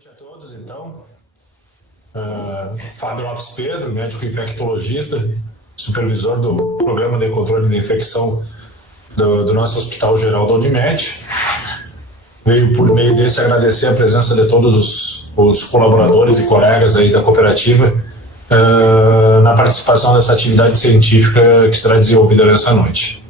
noite a todos, então. Fábio Lopes Pedro, médico infectologista, supervisor do Programa de Controle de Infecção do nosso Hospital Geral da Unimed. Veio por meio desse agradecer a presença de todos os colaboradores e colegas aí da cooperativa na participação dessa atividade científica que será desenvolvida nessa noite.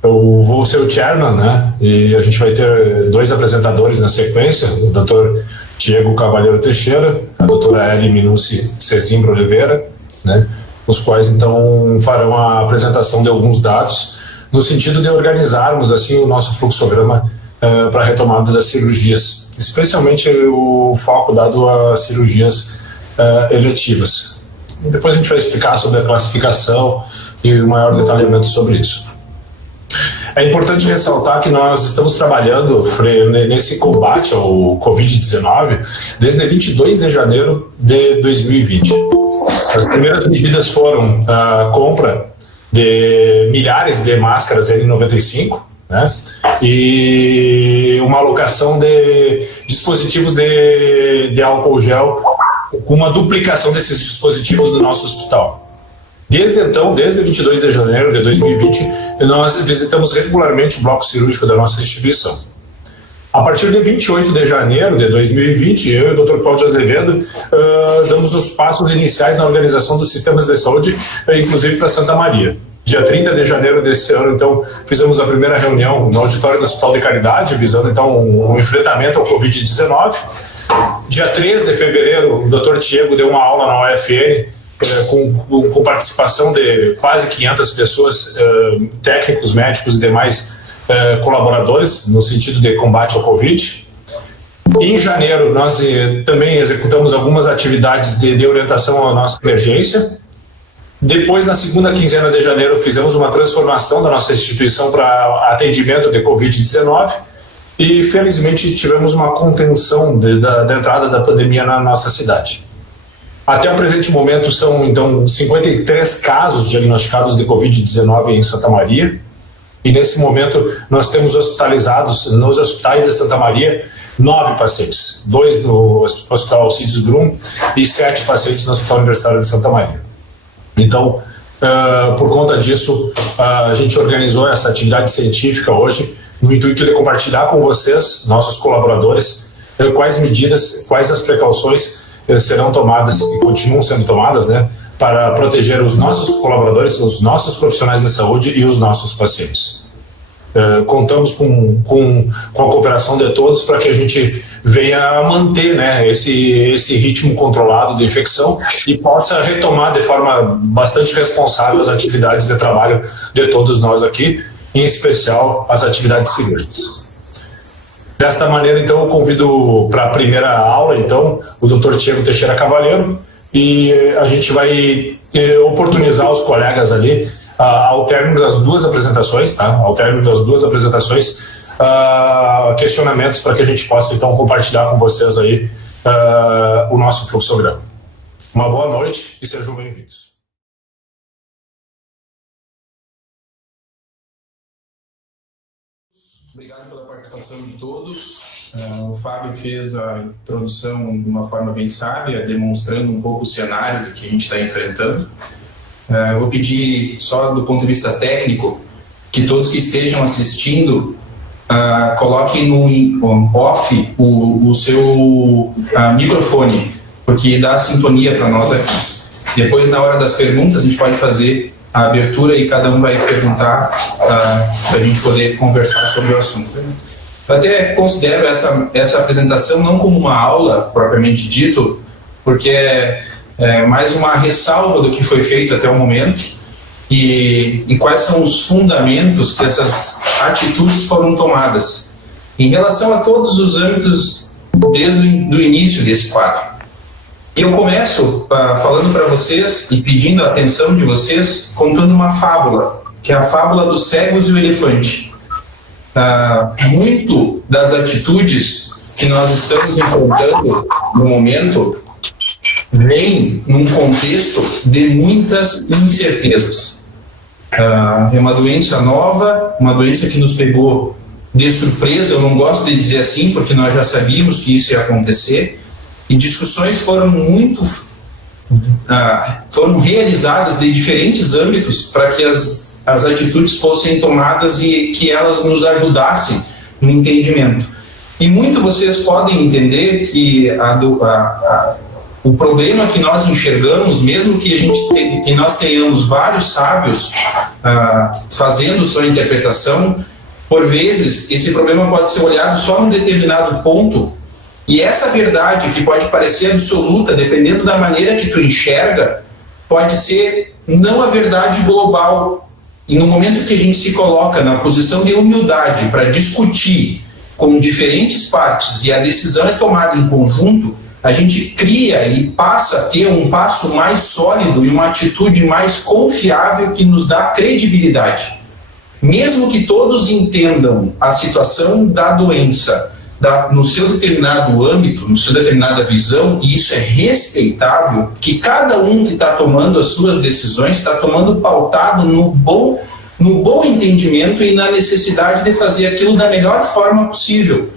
Eu vou ser o chairman, né? E a gente vai ter dois apresentadores na sequência, o Dr. Diego Cavalheiro Teixeira, a doutora Eli Minucci Cezimbro Oliveira, né? Os quais então farão a apresentação de alguns dados no sentido de organizarmos assim o nosso fluxograma para a retomada das cirurgias, especialmente o foco dado a cirurgias eletivas. Depois a gente vai explicar sobre a classificação e o maior detalhamento sobre isso. É importante ressaltar que nós estamos trabalhando nesse combate ao Covid-19 desde 22 de janeiro de 2020. As primeiras medidas foram a compra de milhares de máscaras N95, né, e uma alocação de dispositivos de álcool gel, com uma duplicação desses dispositivos no nosso hospital. Desde então, desde 22 de janeiro de 2020, nós visitamos regularmente o bloco cirúrgico da nossa instituição. A partir de 28 de janeiro de 2020, eu e o Dr. Cláudio Azevedo damos os passos iniciais na organização dos sistemas de saúde, inclusive para Santa Maria. Dia 30 de janeiro desse ano, então, fizemos a primeira reunião no auditório do Hospital de Caridade, visando, então, um enfrentamento ao Covid-19. Dia 3 de fevereiro, o Dr. Diego deu uma aula na UFN, com participação de quase 500 pessoas, técnicos, médicos e demais colaboradores, no sentido de combate ao Covid. Em janeiro, nós também executamos algumas atividades de orientação à nossa emergência. Depois, na segunda quinzena de janeiro, fizemos uma transformação da nossa instituição para atendimento de Covid-19 e, felizmente, tivemos uma contenção da entrada da pandemia na nossa cidade. Até o presente momento são, então, 53 casos diagnosticados de Covid-19 em Santa Maria. E, nesse momento, nós temos hospitalizados nos hospitais de Santa Maria 9 pacientes. 2 no Hospital Alcides Brum e 7 pacientes no Hospital Universitário de Santa Maria. Então, por conta disso, a gente organizou essa atividade científica hoje no intuito de compartilhar com vocês, nossos colaboradores, quais medidas, quais as precauções serão tomadas e continuam sendo tomadas, né, para proteger os nossos colaboradores, os nossos profissionais de saúde e os nossos pacientes. Contamos com a cooperação de todos para que a gente venha manter, né, esse ritmo controlado de infecção e possa retomar de forma bastante responsável as atividades de trabalho de todos nós aqui, em especial as atividades cirúrgicas. Desta maneira, então, eu convido para a primeira aula, então, o Dr. Diego Teixeira Cavalheiro, e a gente vai oportunizar os colegas ali, ao término das duas apresentações, tá? Ao término das duas apresentações, questionamentos para que a gente possa, então, compartilhar com vocês aí o nosso fluxograma. Uma boa noite e sejam bem-vindos. Obrigado pela participação de todos. O Fábio fez a introdução de uma forma bem sábia, demonstrando um pouco o cenário do que a gente está enfrentando. Eu vou pedir, só do ponto de vista técnico, que todos que estejam assistindo coloquem no off o seu microfone, porque dá sintonia para nós aqui. Depois, na hora das perguntas, a gente pode fazer a abertura e cada um vai perguntar para a gente poder conversar sobre o assunto. Eu até considero essa apresentação não como uma aula propriamente dito, porque é mais uma ressalva do que foi feito até o momento e quais são os fundamentos que essas atitudes foram tomadas em relação a todos os âmbitos desde o início desse quadro. E eu começo falando para vocês e pedindo a atenção de vocês, contando uma fábula, que é a fábula dos cegos e o elefante. Muito das atitudes que nós estamos enfrentando no momento vem num contexto de muitas incertezas. É uma doença nova, uma doença que nos pegou de surpresa, eu não gosto de dizer assim, porque nós já sabíamos que isso ia acontecer, e discussões foram foram realizadas de diferentes âmbitos para que as atitudes fossem tomadas e que elas nos ajudassem no entendimento. E muito vocês podem entender que o problema que nós enxergamos, mesmo que nós tenhamos vários sábios fazendo sua interpretação, por vezes esse problema pode ser olhado só num determinado ponto, e essa verdade, que pode parecer absoluta, dependendo da maneira que tu enxerga, pode ser não a verdade global. E no momento que a gente se coloca na posição de humildade para discutir com diferentes partes e a decisão é tomada em conjunto, a gente cria e passa a ter um passo mais sólido e uma atitude mais confiável que nos dá credibilidade. Mesmo que todos entendam a situação da doença no seu determinado âmbito, no seu determinada visão, e isso é respeitável, que cada um que está tomando as suas decisões está tomando pautado no bom entendimento e na necessidade de fazer aquilo da melhor forma possível.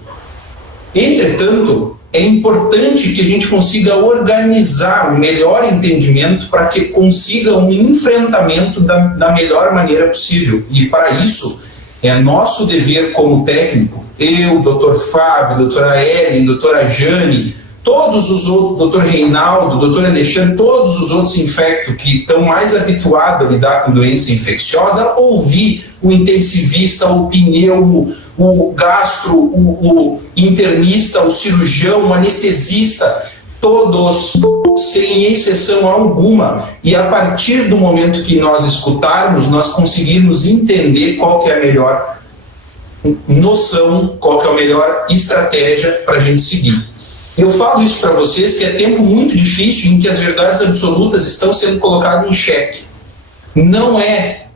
Entretanto, é importante que a gente consiga organizar o melhor entendimento para que consiga um enfrentamento da melhor maneira possível. E para isso, é nosso dever como técnico, eu, Dr. Fábio, doutora Ellen, doutora Jane, todos os outros, Dr. Reinaldo, Dr. Alexandre, todos os outros infectos que estão mais habituados a lidar com doença infecciosa, ouvir o intensivista, o pneumo, o gastro, o internista, o cirurgião, o anestesista, todos, sem exceção alguma. E a partir do momento que nós escutarmos, nós conseguirmos entender qual que é a melhor noção, qual que é a melhor estratégia para a gente seguir. Eu falo isso para vocês que é tempo muito difícil em que as verdades absolutas estão sendo colocadas em xeque. Não é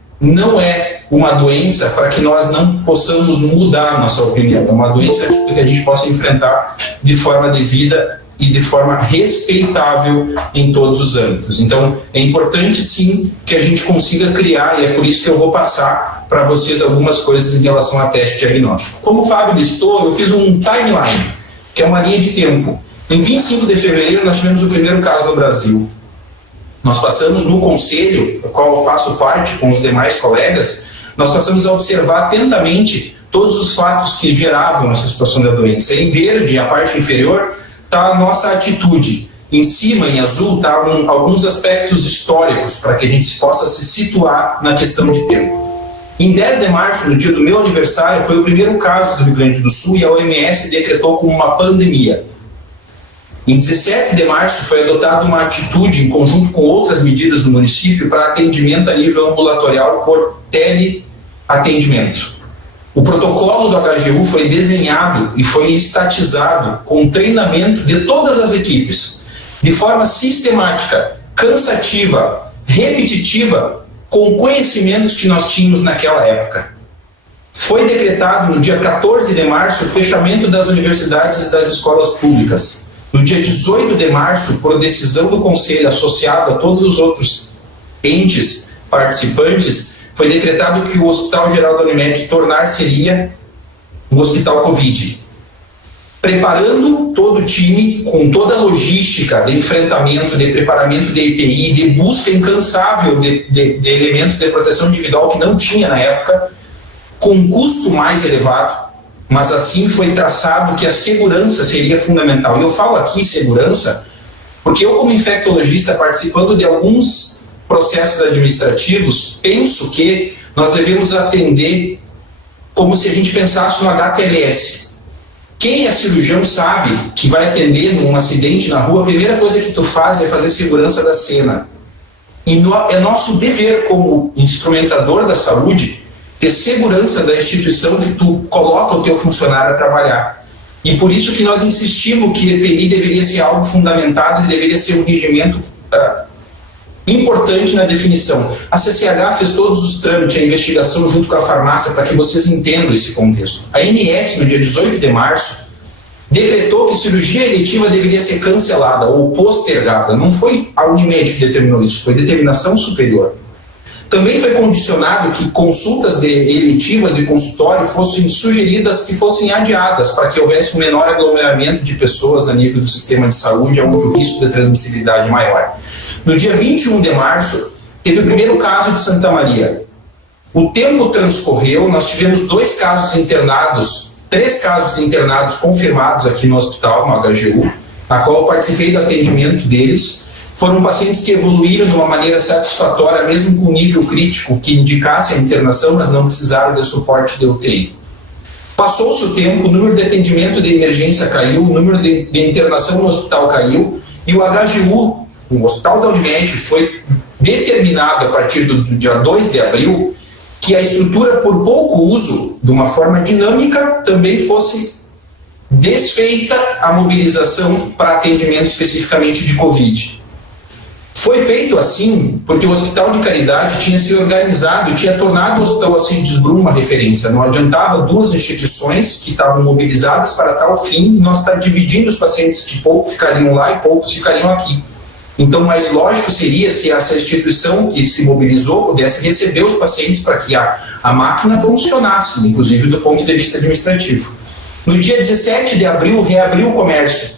uma doença para que nós não possamos mudar a nossa opinião. É uma doença que a gente possa enfrentar de forma devida e de forma respeitável em todos os âmbitos. Então, é importante sim que a gente consiga criar, e é por isso que eu vou passar para vocês algumas coisas em relação a teste diagnóstico. Como o Fábio listou, eu fiz um timeline, que é uma linha de tempo. Em 25 de fevereiro, nós tivemos o primeiro caso no Brasil. Nós passamos no conselho, do qual eu faço parte com os demais colegas, nós passamos a observar atentamente todos os fatos que geravam essa situação da doença. Em verde, a parte inferior, está a nossa atitude. Em cima, em azul, está alguns aspectos históricos, para que a gente possa se situar na questão de tempo. Em 10 de março, no dia do meu aniversário, foi o primeiro caso do Rio Grande do Sul e a OMS decretou como uma pandemia. Em 17 de março foi adotada uma atitude em conjunto com outras medidas do município para atendimento a nível ambulatorial por teleatendimento. O protocolo do HGU foi desenhado e foi estatizado com treinamento de todas as equipes, de forma sistemática, cansativa, repetitiva, com conhecimentos que nós tínhamos naquela época. Foi decretado no dia 14 de março o fechamento das universidades e das escolas públicas. No dia 18 de março, por decisão do Conselho associado a todos os outros entes participantes, foi decretado que o Hospital Geral da Unimed tornar-se-ia um hospital Covid. Preparando todo o time, com toda a logística de enfrentamento, de preparamento de EPI, de busca incansável de elementos de proteção individual que não tinha na época, com um custo mais elevado, mas assim foi traçado que a segurança seria fundamental. E eu falo aqui segurança porque eu, como infectologista, participando de alguns processos administrativos, penso que nós devemos atender como se a gente pensasse no HTLS. Quem é cirurgião sabe que vai atender num acidente na rua, a primeira coisa que tu faz é fazer segurança da cena. E é nosso dever como instrumentador da saúde ter segurança da instituição que tu coloca o teu funcionário a trabalhar. E por isso que nós insistimos que EPI deveria ser algo fundamentado e deveria ser um regimento importante na definição. A CCH fez todos os trâmites, a investigação junto com a farmácia, para que vocês entendam esse contexto. A ANS, no dia 18 de março, decretou que cirurgia eletiva deveria ser cancelada ou postergada. Não foi a Unimed que determinou isso, foi determinação superior. Também foi condicionado que consultas eletivas de consultório fossem sugeridas que fossem adiadas para que houvesse um menor aglomeramento de pessoas a nível do sistema de saúde, onde o risco de transmissibilidade é maior. No dia 21 de março, teve o primeiro caso de Santa Maria. O tempo transcorreu, nós tivemos 2 casos internados, 3 casos internados confirmados aqui no hospital, no HGU, a qual eu participei do atendimento deles. Foram pacientes que evoluíram de uma maneira satisfatória, mesmo com nível crítico que indicasse a internação, mas não precisaram de suporte de UTI. Passou-se o tempo, o número de atendimento de emergência caiu, o número de internação no hospital caiu, e o HGU, o Hospital da Unimed, foi determinado a partir do dia 2 de abril que a estrutura por pouco uso, de uma forma dinâmica, também fosse desfeita a mobilização para atendimento especificamente de Covid. Foi feito assim porque o Hospital de Caridade tinha se organizado, tinha tornado o Hospital Alcides Brum uma referência. Não adiantava 2 instituições que estavam mobilizadas para tal fim e nós estar dividindo os pacientes que pouco ficariam lá e poucos ficariam aqui. Então, mais lógico seria se essa instituição que se mobilizou pudesse receber os pacientes para que a máquina funcionasse, inclusive do ponto de vista administrativo. No dia 17 de abril, reabriu o comércio.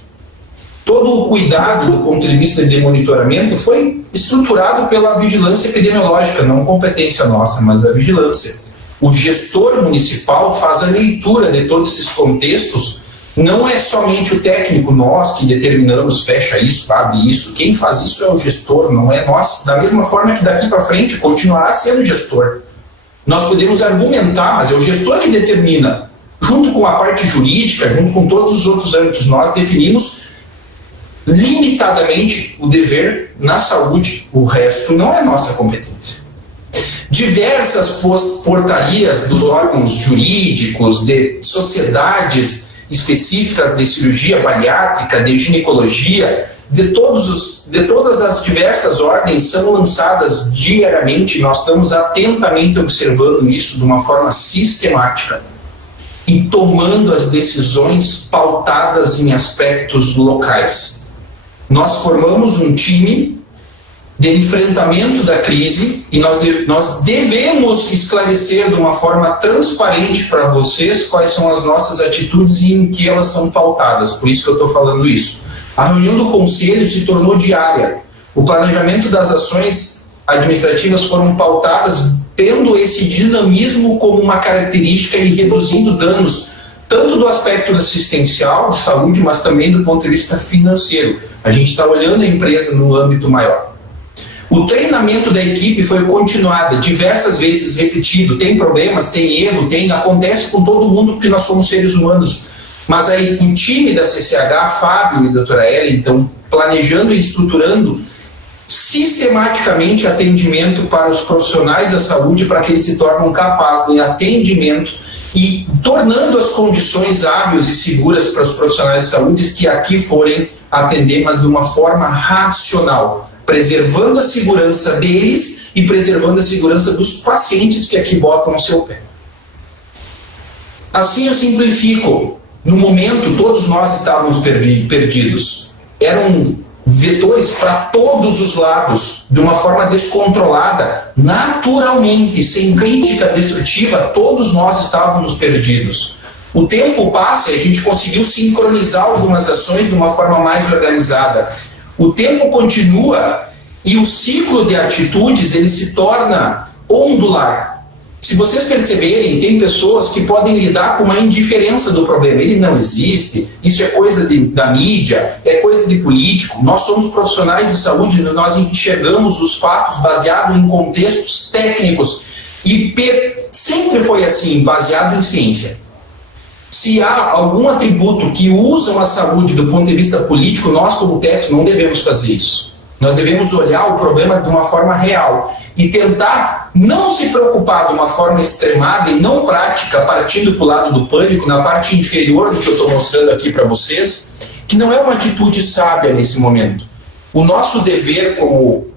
Todo o cuidado do ponto de vista de monitoramento foi estruturado pela vigilância epidemiológica, não competência nossa, mas a vigilância. O gestor municipal faz a leitura de todos esses contextos, não é somente o técnico, nós que determinamos, fecha isso, abre isso, quem faz isso é o gestor, não é nós, da mesma forma que daqui para frente continuará sendo gestor. Nós podemos argumentar, mas é o gestor que determina, junto com a parte jurídica, junto com todos os outros âmbitos, nós definimos limitadamente o dever na saúde, o resto não é nossa competência. Diversas portarias dos órgãos jurídicos, de sociedades específicas de cirurgia bariátrica, de ginecologia, de todas as diversas ordens são lançadas diariamente. Nós estamos atentamente observando isso de uma forma sistemática e tomando as decisões pautadas em aspectos locais. Nós formamos um time de enfrentamento da crise e nós devemos esclarecer de uma forma transparente para vocês quais são as nossas atitudes e em que elas são pautadas. Por isso que eu estou falando isso. A reunião do conselho se tornou diária. O planejamento das ações administrativas foram pautadas tendo esse dinamismo como uma característica e reduzindo danos, tanto do aspecto assistencial, de saúde, mas também do ponto de vista financeiro. A gente está olhando a empresa no âmbito maior. O treinamento da equipe foi continuado, diversas vezes repetido. Tem problemas, tem erro, acontece com todo mundo porque nós somos seres humanos. Mas aí o time da CCH, Fábio e a doutora Ellen, estão planejando e estruturando sistematicamente atendimento para os profissionais da saúde para que eles se tornem capazes de atendimento e tornando as condições hábeis e seguras para os profissionais de saúde que aqui forem atender, mas de uma forma racional, preservando a segurança deles e preservando a segurança dos pacientes que aqui botam o seu pé. Assim eu simplifico. No momento, todos nós estávamos perdidos. Eram vetores para todos os lados, de uma forma descontrolada, naturalmente, sem crítica destrutiva, todos nós estávamos perdidos. O tempo passa e a gente conseguiu sincronizar algumas ações de uma forma mais organizada. O tempo continua e o ciclo de atitudes ele se torna ondular. Se vocês perceberem, tem pessoas que podem lidar com uma indiferença do problema. Ele não existe, isso é coisa da mídia, é coisa de político. Nós somos profissionais de saúde, nós enxergamos os fatos baseados em contextos técnicos. E sempre foi assim, baseado em ciência. Se há algum atributo que usam a saúde do ponto de vista político, nós como técnicos não devemos fazer isso. Nós devemos olhar o problema de uma forma real e tentar não se preocupar de uma forma extremada e não prática, partindo para o lado do pânico, na parte inferior do que eu estou mostrando aqui para vocês, que não é uma atitude sábia nesse momento. O nosso dever como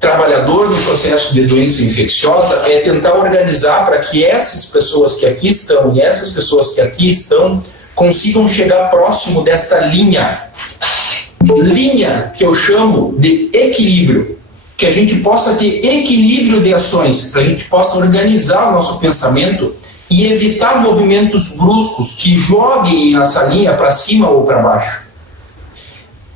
trabalhador no processo de doença infecciosa é tentar organizar para que essas pessoas que aqui estão e essas pessoas que aqui estão consigam chegar próximo dessa linha que eu chamo de equilíbrio. que a gente possa ter equilíbrio de ações, para a gente possa organizar o nosso pensamento e evitar movimentos bruscos que joguem essa linha para cima ou para baixo.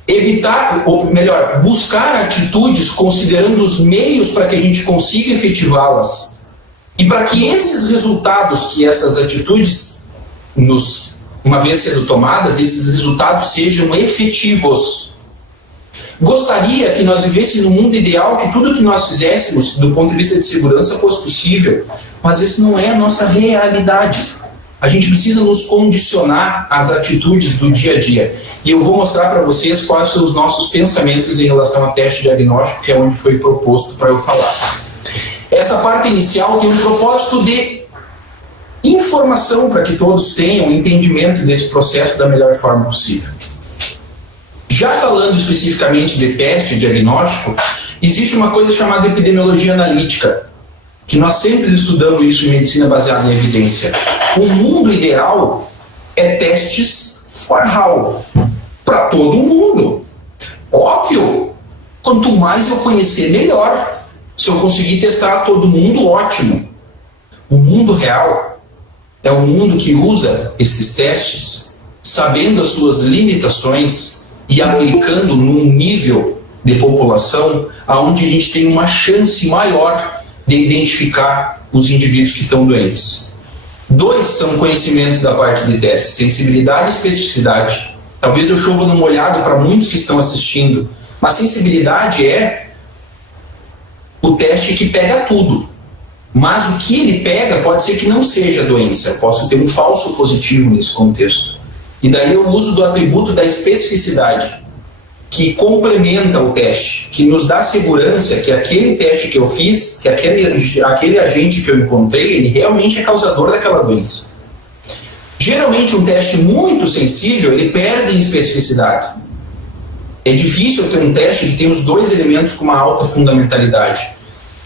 Evitar, ou melhor, buscar atitudes considerando os meios para que a gente consiga efetivá-las. E para que esses resultados, que essas atitudes, uma vez sendo tomadas, esses resultados sejam efetivos. Gostaria que nós vivêssemos num mundo ideal, que tudo que nós fizéssemos do ponto de vista de segurança fosse possível, mas isso não é a nossa realidade. A gente precisa nos condicionar às atitudes do dia a dia. E eu vou mostrar para vocês quais são os nossos pensamentos em relação a teste diagnóstico, que é onde foi proposto para eu falar. Essa parte inicial tem um propósito de informação para que todos tenham entendimento desse processo da melhor forma possível. Já falando especificamente de teste diagnóstico, existe uma coisa chamada epidemiologia analítica, que nós sempre estudamos isso em medicina baseada em evidência. O mundo ideal é testes for all, para todo mundo. Óbvio, quanto mais eu conhecer, melhor. Se eu conseguir testar todo mundo, ótimo. O mundo real é um mundo que usa esses testes, sabendo as suas limitações e aplicando num nível de população onde a gente tem uma chance maior de identificar os indivíduos que estão doentes. 2 são conhecimentos da parte de teste: sensibilidade e especificidade. Talvez eu chova no molhado para muitos que estão assistindo, mas sensibilidade é o teste que pega tudo. Mas o que ele pega pode ser que não seja doença. Eu posso ter um falso positivo nesse contexto. E daí eu uso do atributo da especificidade, que complementa o teste, que nos dá segurança que aquele teste que eu fiz, que aquele agente que eu encontrei, ele realmente é causador daquela doença. Geralmente um teste muito sensível, ele perde em especificidade. É difícil eu ter um teste que tem os 2 elementos com uma alta fundamentalidade.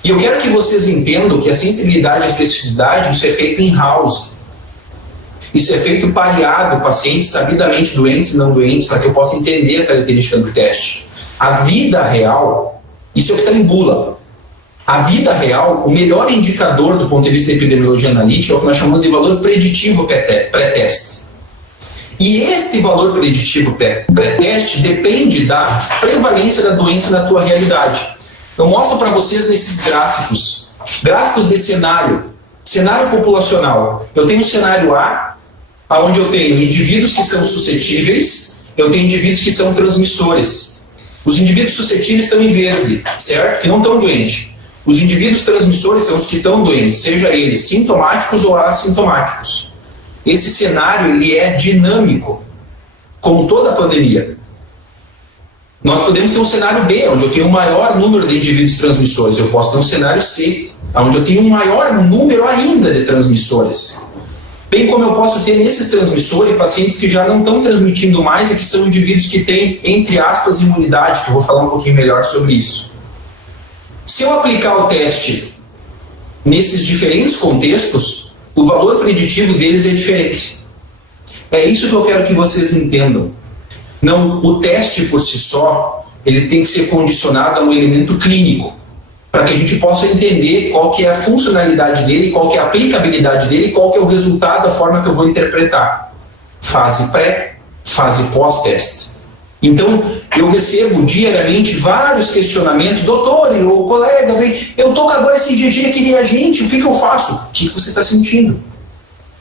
E eu quero que vocês entendam que a sensibilidade e a especificidade, isso é feito em house. Isso é feito pareado, pacientes sabidamente doentes e não doentes, para que eu possa entender a característica do teste. A vida real, isso é o que está em bula. A vida real, o melhor indicador do ponto de vista da epidemiologia analítica é o que nós chamamos de valor preditivo pré-teste. E este valor preditivo pré-teste depende da prevalência da doença na tua realidade. Eu mostro para vocês nesses gráficos de cenário populacional. Eu tenho o cenário A, onde eu tenho indivíduos que são suscetíveis, eu tenho indivíduos que são transmissores. Os indivíduos suscetíveis estão em verde, certo? Que não estão doentes. Os indivíduos transmissores são os que estão doentes, seja eles sintomáticos ou assintomáticos. Esse cenário ele é dinâmico, como toda a pandemia. Nós podemos ter um cenário B, onde eu tenho um maior número de indivíduos transmissores. Eu posso ter um cenário C, onde eu tenho um maior número ainda de transmissores. Bem como eu posso ter nesses transmissores pacientes que já não estão transmitindo mais e que são indivíduos que têm, entre aspas, imunidade, que eu vou falar um pouquinho melhor sobre isso. Se eu aplicar o teste nesses diferentes contextos, o valor preditivo deles é diferente. É isso que eu quero que vocês entendam. Não, o teste por si só, ele tem que ser condicionado a um elemento clínico, para que a gente possa entender qual que é a funcionalidade dele, qual que é a aplicabilidade dele, qual que é o resultado, a forma que eu vou interpretar. Fase pré, fase pós-teste. Então, eu recebo diariamente vários questionamentos. Doutor, ou colega, eu estou agora esse IgG aqui reagente, o que eu faço? O que você está sentindo?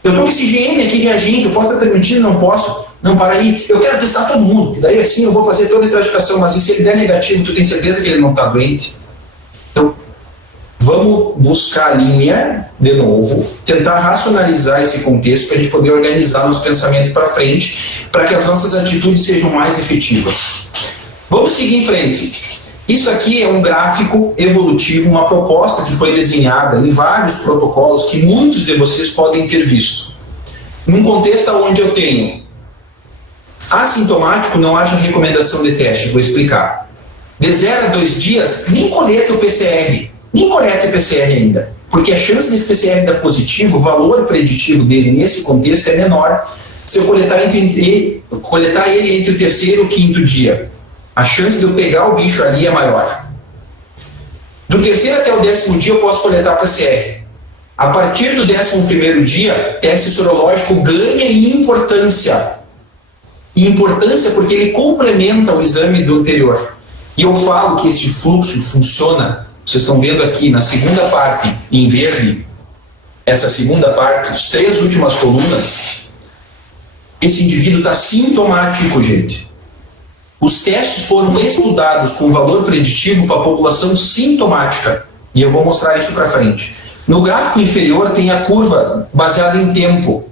Eu estou com esse IgM aqui reagente, eu posso estar transmitindo? Não posso. Não, para aí. Eu quero testar todo mundo, daí assim eu vou fazer toda a estratificação, mas se ele der negativo, tu tem certeza que ele não está doente? Então, vamos buscar a linha, de novo, tentar racionalizar esse contexto para a gente poder organizar nosso pensamento para frente, para que as nossas atitudes sejam mais efetivas. Vamos seguir em frente. Isso aqui é um gráfico evolutivo, uma proposta que foi desenhada em vários protocolos que muitos de vocês podem ter visto. Num contexto onde eu tenho assintomático, não haja recomendação de teste, vou explicar. De 0 a 2 dias, nem coleta o PCR, nem coleta o PCR ainda, porque a chance desse PCR dar positivo, o valor preditivo dele nesse contexto é menor se eu coletar ele entre o 3º e o 5º dia. A chance de eu pegar o bicho ali é maior. Do terceiro até o 10º dia eu posso coletar PCR. A partir do 11º dia, teste sorológico ganha em importância. Em importância porque ele complementa o exame do anterior. E eu falo que esse fluxo funciona, vocês estão vendo aqui na segunda parte, em verde, essa segunda parte, as 3 últimas colunas, esse indivíduo está sintomático, gente. Os testes foram estudados com valor preditivo para a população sintomática. E eu vou mostrar isso para frente. No gráfico inferior tem a curva baseada em tempo.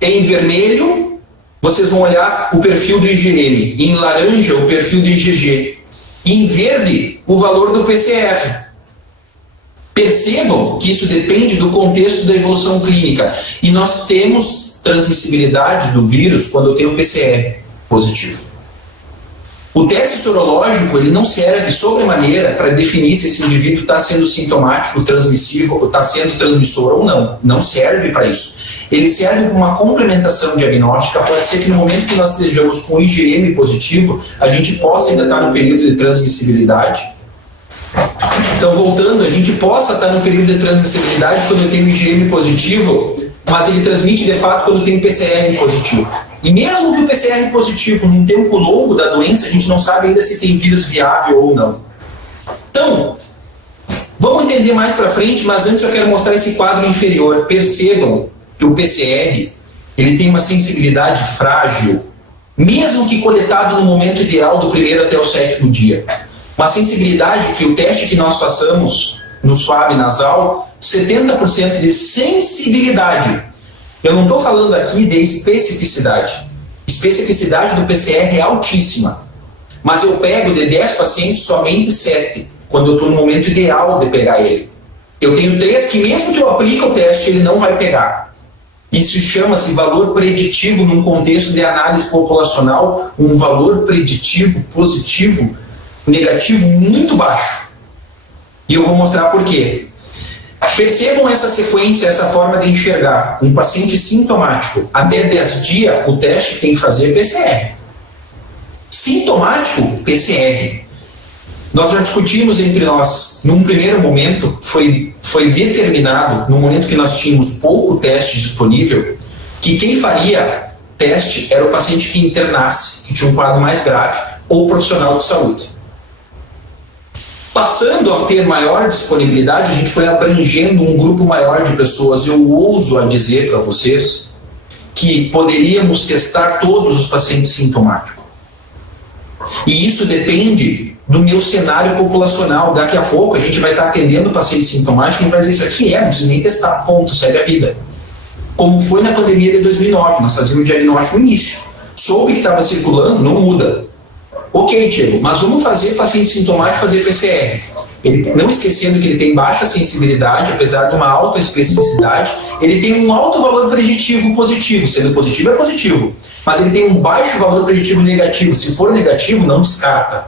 Em vermelho, vocês vão olhar o perfil do IgM. Em laranja, o perfil do IgG. E em verde, o valor do PCR. Percebam que isso depende do contexto da evolução clínica. E nós temos transmissibilidade do vírus quando eu tenho PCR positivo. O teste sorológico ele não serve sobremaneira para definir se esse indivíduo está sendo sintomático, transmissível, está sendo transmissor ou não. Não serve para isso. Ele serve para uma complementação diagnóstica. Pode ser que no momento que nós estejamos com IgM positivo, a gente possa ainda estar no período de transmissibilidade. Então, voltando, a gente possa estar no período de transmissibilidade quando eu tenho IgM positivo, mas ele transmite de fato quando tem PCR positivo. E mesmo que o PCR positivo, num tempo longo da doença, a gente não sabe ainda se tem vírus viável ou não. Então, vamos entender mais para frente, mas antes eu quero mostrar esse quadro inferior. Percebam que o PCR ele tem uma sensibilidade frágil, mesmo que coletado no momento ideal do 1º até o 7º dia. Uma sensibilidade que o teste que nós façamos no swab nasal, 70% de sensibilidade. Eu não estou falando aqui de especificidade. Especificidade do PCR é altíssima. Mas eu pego de 10 pacientes somente 7, quando eu estou no momento ideal de pegar ele. Eu tenho 3 que mesmo que eu aplique o teste, ele não vai pegar. Isso chama-se valor preditivo num contexto de análise populacional, um valor preditivo positivo, negativo muito baixo. E eu vou mostrar por quê. Percebam essa sequência, essa forma de enxergar. Um paciente sintomático, até 10 dias, o teste tem que fazer PCR. Sintomático, PCR. Nós já discutimos entre nós, num primeiro momento, foi determinado, no momento que nós tínhamos pouco teste disponível, que quem faria teste era o paciente que internasse, que tinha um quadro mais grave, ou o profissional de saúde. Passando a ter maior disponibilidade, a gente foi abrangendo um grupo maior de pessoas. Eu ouso a dizer para vocês que poderíamos testar todos os pacientes sintomáticos. E isso depende do meu cenário populacional. Daqui a pouco a gente vai estar atendendo o paciente sintomático e vai dizer isso aqui não precisa nem testar, ponto, segue a vida. Como foi na pandemia de 2009, nós fazíamos o diagnóstico no início. Soube que estava circulando, não muda. Ok, Diego, mas vamos fazer paciente sintomático fazer PCR. Ele, não esquecendo que ele tem baixa sensibilidade, apesar de uma alta especificidade, ele tem um alto valor preditivo positivo. Sendo positivo é positivo, mas ele tem um baixo valor preditivo negativo. Se for negativo, não descarta.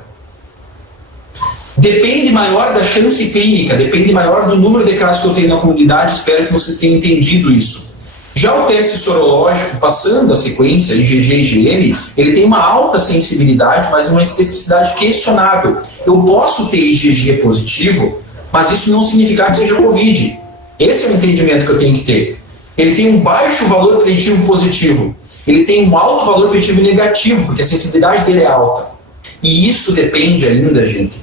Depende maior da chance clínica, depende maior do número de casos que eu tenho na comunidade. Espero que vocês tenham entendido isso. Já o teste sorológico, passando a sequência IgG e IgM, ele tem uma alta sensibilidade, mas uma especificidade questionável. Eu posso ter IgG positivo, mas isso não significa que seja Covid. Esse é o entendimento que eu tenho que ter. Ele tem um baixo valor preditivo positivo. Ele tem um alto valor preditivo negativo, porque a sensibilidade dele é alta. E isso depende ainda, gente,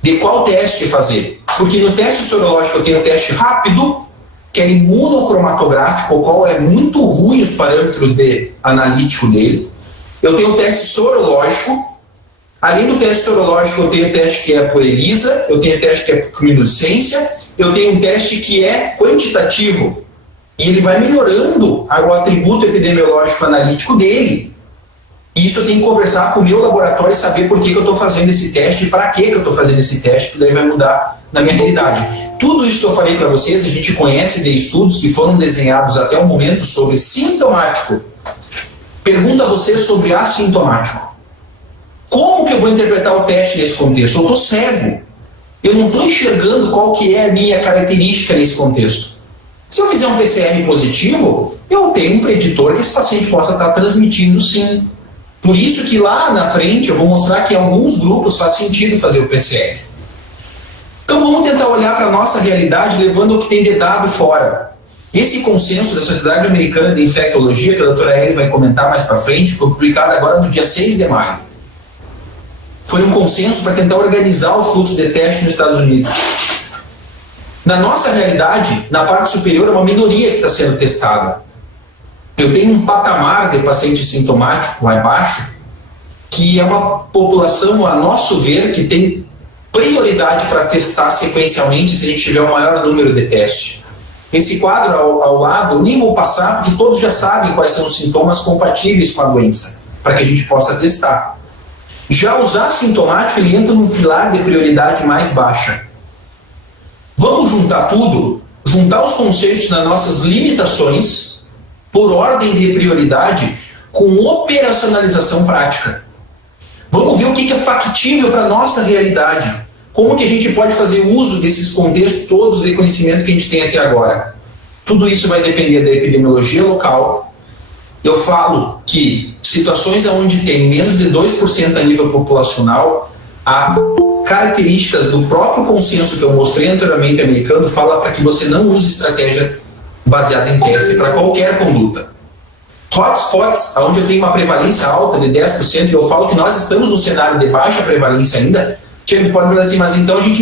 de qual teste fazer. Porque no teste sorológico eu tenho um teste rápido, que é imunocromatográfico, o qual é muito ruim os parâmetros analítico dele. Eu tenho o teste sorológico. Além do teste sorológico, eu tenho o teste que é por ELISA, eu tenho o teste que é por criminolucência, eu tenho um teste que é quantitativo. E ele vai melhorando o atributo epidemiológico analítico dele. E isso eu tenho que conversar com o meu laboratório e saber por que eu estou fazendo esse teste e para que eu estou fazendo esse teste, que daí vai mudar na minha realidade. Tudo isso que eu falei para vocês, a gente conhece de estudos que foram desenhados até o momento sobre sintomático. Pergunta a você sobre assintomático. Como que eu vou interpretar o teste nesse contexto? Eu estou cego. Eu não estou enxergando qual que é a minha característica nesse contexto. Se eu fizer um PCR positivo, eu tenho um preditor que esse paciente possa estar transmitindo sim. Por isso que lá na frente eu vou mostrar que em alguns grupos faz sentido fazer o PCR. Então vamos tentar olhar para a nossa realidade levando o que tem de dado fora. Esse consenso da Sociedade Americana de Infectologia, que a doutora Eli vai comentar mais para frente, foi publicado agora no dia 6 de maio. Foi um consenso para tentar organizar o fluxo de teste nos Estados Unidos. Na nossa realidade, na parte superior, é uma minoria que está sendo testada. Eu tenho um patamar de paciente sintomático lá embaixo, que é uma população, a nosso ver, que tem prioridade para testar sequencialmente se a gente tiver um maior número de testes. Esse quadro ao lado, eu nem vou passar, porque todos já sabem quais são os sintomas compatíveis com a doença, para que a gente possa testar. Já os assintomáticos, ele entra num pilar de prioridade mais baixa. Vamos juntar tudo, juntar os conceitos das nossas limitações, por ordem de prioridade, com operacionalização prática. Vamos ver o que é factível para a nossa realidade. Como que a gente pode fazer uso desses contextos todos de conhecimento que a gente tem até agora? Tudo isso vai depender da epidemiologia local. Eu falo que situações onde tem menos de 2% a nível populacional, há características do próprio consenso que eu mostrei anteriormente americano, fala para que você não use estratégia baseada em teste para qualquer conduta. Hotspots, onde eu tenho uma prevalência alta de 10%, e eu falo que nós estamos num cenário de baixa prevalência ainda, gente pode dizer assim, mas então a gente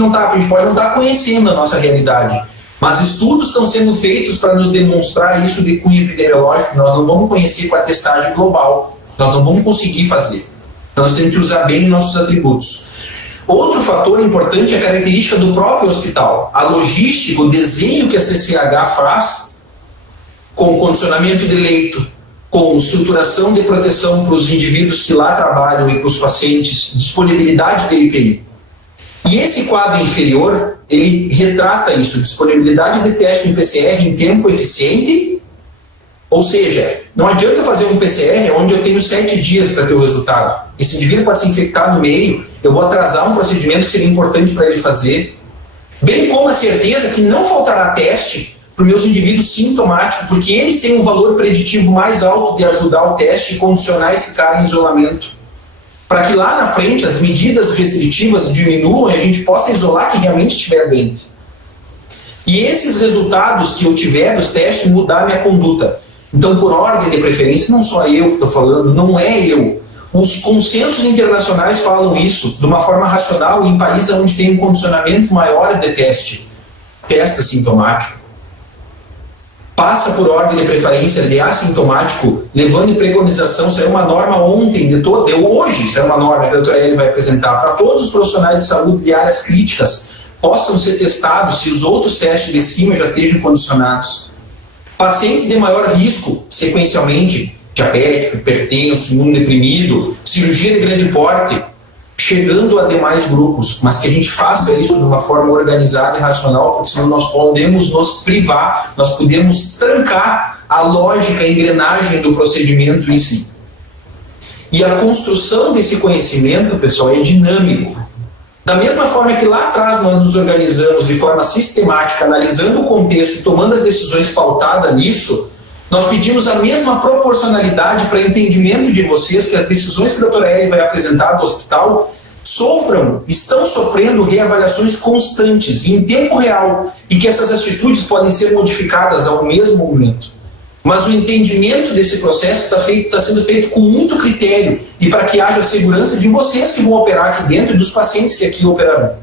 pode não estar conhecendo a nossa realidade. Mas estudos estão sendo feitos para nos demonstrar isso de cunho epidemiológico. Nós não vamos conhecer com a testagem global. Nós não vamos conseguir fazer. Então, nós temos que usar bem nossos atributos. Outro fator importante é a característica do próprio hospital. A logística, o desenho que a CCH faz com condicionamento de leito, com estruturação de proteção para os indivíduos que lá trabalham e para os pacientes, disponibilidade de EPI. E esse quadro inferior, ele retrata isso, disponibilidade de teste em PCR em tempo eficiente, ou seja, não adianta fazer um PCR onde eu tenho 7 dias para ter o resultado. Esse indivíduo pode se infectar no meio, eu vou atrasar um procedimento que seria importante para ele fazer, bem como a certeza que não faltará teste para os meus indivíduos sintomáticos, porque eles têm um valor preditivo mais alto de ajudar o teste e condicionar esse cara em isolamento, para que lá na frente as medidas restritivas diminuam e a gente possa isolar quem realmente estiver doente. E esses resultados que eu tiver dos testes mudar a minha conduta. Então, por ordem de preferência, não só eu que estou falando, não é eu. Os consensos internacionais falam isso de uma forma racional em países onde tem um condicionamento maior de teste. Testa sintomático. Passa por ordem de preferência de assintomático, levando em preconização, saiu uma norma ontem, hoje saiu uma norma que a doutora Eli vai apresentar, para todos os profissionais de saúde de áreas críticas possam ser testados se os outros testes de cima já estejam condicionados. Pacientes de maior risco, sequencialmente, diabético, hipertenso, imunodeprimido, cirurgia de grande porte, chegando a demais grupos, mas que a gente faça isso de uma forma organizada e racional, porque senão nós podemos nos privar, nós podemos trancar a lógica, a engrenagem do procedimento em si. E a construção desse conhecimento, pessoal, é dinâmico. Da mesma forma que lá atrás nós nos organizamos de forma sistemática, analisando o contexto e tomando as decisões pautadas nisso, nós pedimos a mesma proporcionalidade para entendimento de vocês que as decisões que a doutora Eli vai apresentar do hospital estão sofrendo reavaliações constantes e em tempo real, e que essas atitudes podem ser modificadas ao mesmo momento. Mas o entendimento desse processo está sendo feito com muito critério e para que haja segurança de vocês que vão operar aqui dentro e dos pacientes que aqui operarão.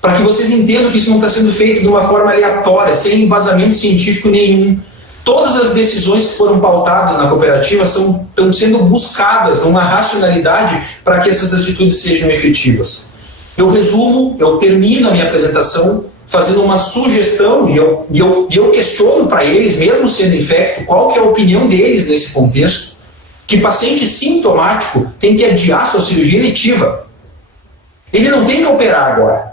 Para que vocês entendam que isso não está sendo feito de uma forma aleatória, sem embasamento científico nenhum. Todas as decisões que foram pautadas na cooperativa estão sendo buscadas numa racionalidade para que essas atitudes sejam efetivas. Eu termino a minha apresentação fazendo uma sugestão e eu questiono para eles, mesmo sendo infecto, qual que é a opinião deles nesse contexto, que paciente sintomático tem que adiar sua cirurgia eletiva. Ele não tem que operar agora.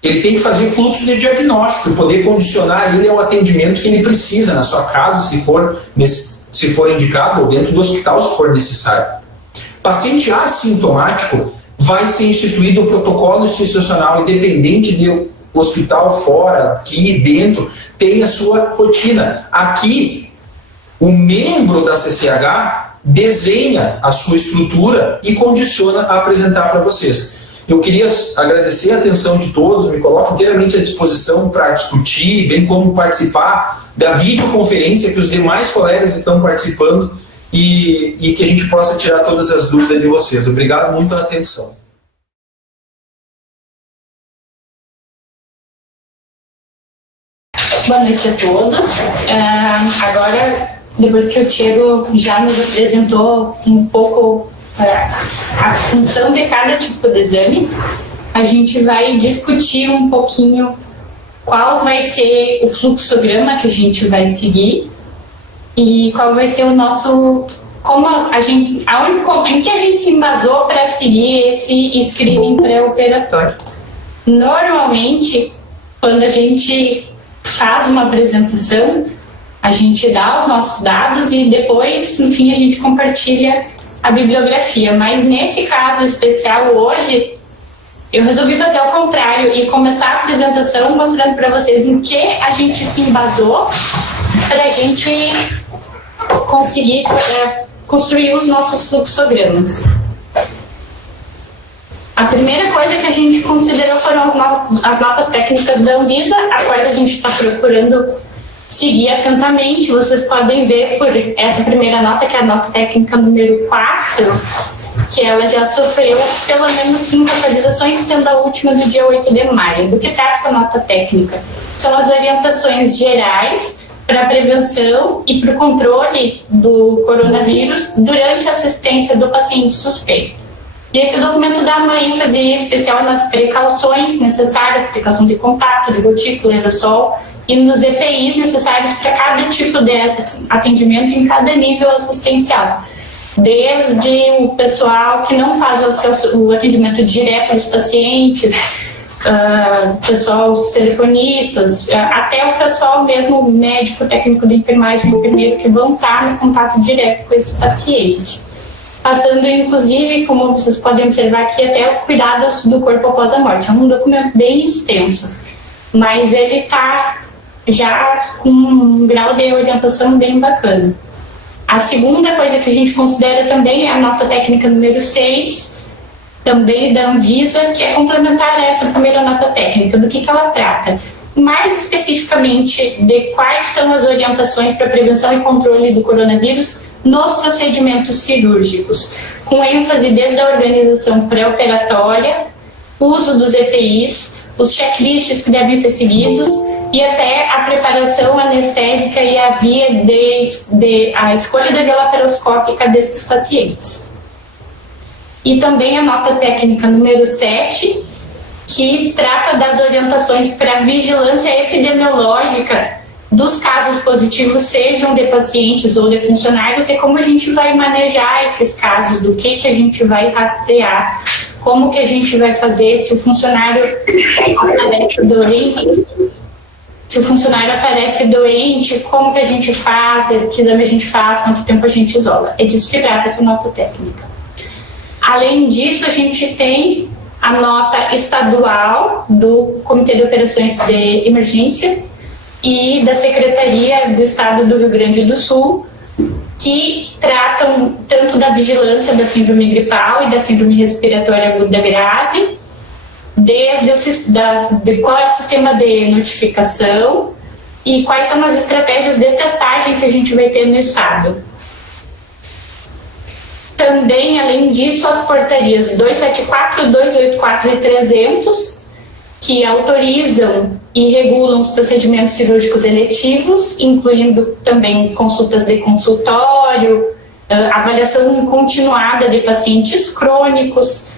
Ele tem que fazer fluxo de diagnóstico e poder condicionar ele ao atendimento que ele precisa na sua casa, se for indicado, ou dentro do hospital, se for necessário. Paciente assintomático vai ser instituído o protocolo institucional independente de hospital fora, aqui dentro, tem a sua rotina. Aqui, o membro da CCH desenha a sua estrutura e condiciona a apresentar para vocês. Eu queria agradecer a atenção de todos, me coloco inteiramente à disposição para discutir, bem como participar da videoconferência que os demais colegas estão participando e que a gente possa tirar todas as dúvidas de vocês. Obrigado muito pela atenção. Boa noite a todos. Agora, depois que o Diego já nos apresentou um pouco a função de cada tipo de exame, a gente vai discutir um pouquinho qual vai ser o fluxograma que a gente vai seguir e qual vai ser o nosso... em que a gente se embasou para seguir esse screening pré-operatório. Normalmente, quando a gente faz uma apresentação, a gente dá os nossos dados e depois, no fim, a gente compartilha a bibliografia. Mas nesse caso especial hoje, eu resolvi fazer ao contrário e começar a apresentação mostrando para vocês em que a gente se embasou para a gente conseguir construir os nossos fluxogramas. A primeira coisa que a gente considerou foram as notas técnicas da Anvisa, as quais a gente está procurando seguir atentamente. Vocês podem ver por essa primeira nota, que é a nota técnica número 4, que ela já sofreu pelo menos 5 atualizações, sendo a última do dia 8 de maio. Do que trata essa nota técnica? São as orientações gerais para a prevenção e para o controle do coronavírus durante a assistência do paciente suspeito. E esse documento dá uma ênfase especial nas precauções necessárias, precaução de contato, de gotícula, aerossol, e nos EPIs necessários para cada tipo de atendimento em cada nível assistencial. Desde o pessoal que não faz o atendimento direto dos pacientes, pessoal, os telefonistas, até o pessoal mesmo, o médico, técnico de enfermagem, enfermeiro, que vão estar no contato direto com esse paciente. Passando, inclusive, como vocês podem observar aqui, até o cuidado do corpo após a morte. É um documento bem extenso, mas ele está já com um grau de orientação bem bacana. A segunda coisa que a gente considera também é a nota técnica número 6, também da Anvisa, que é complementar a essa primeira nota técnica. Do que ela trata? Mais especificamente de quais são as orientações para prevenção e controle do coronavírus nos procedimentos cirúrgicos, com ênfase desde a organização pré-operatória, uso dos EPIs, os checklists que devem ser seguidos e até a preparação anestésica e a a escolha da via laparoscópica desses pacientes. E também a nota técnica número 7, que trata das orientações para vigilância epidemiológica dos casos positivos, sejam de pacientes ou de funcionários, de como a gente vai manejar esses casos, do que a gente vai rastrear, como que a gente vai fazer, se o funcionário aparece doente, como que a gente faz, que exame a gente faz, quanto tempo a gente isola. É disso que trata essa nota técnica. Além disso, a gente tem a nota estadual do Comitê de Operações de Emergência e da Secretaria do Estado do Rio Grande do Sul, que tratam tanto da vigilância da síndrome gripal e da síndrome respiratória aguda grave, desde qual é o sistema de notificação e quais são as estratégias de testagem que a gente vai ter no Estado. Também, além disso, as portarias 274, 284 e 300, que autorizam e regulam os procedimentos cirúrgicos eletivos, incluindo também consultas de consultório, avaliação continuada de pacientes crônicos,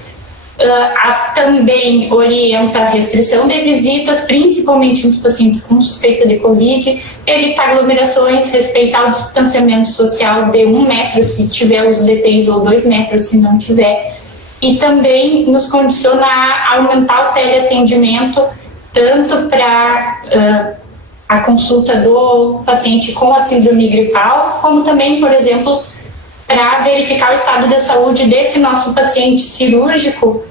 também orienta a restrição de visitas, principalmente nos pacientes com suspeita de Covid, evitar aglomerações, respeitar o distanciamento social de 1 metro se tiver os DPIs ou 2 metros se não tiver, e também nos condiciona a aumentar o teleatendimento, tanto para a consulta do paciente com a síndrome gripal, como também, por exemplo, para verificar o estado de saúde desse nosso paciente cirúrgico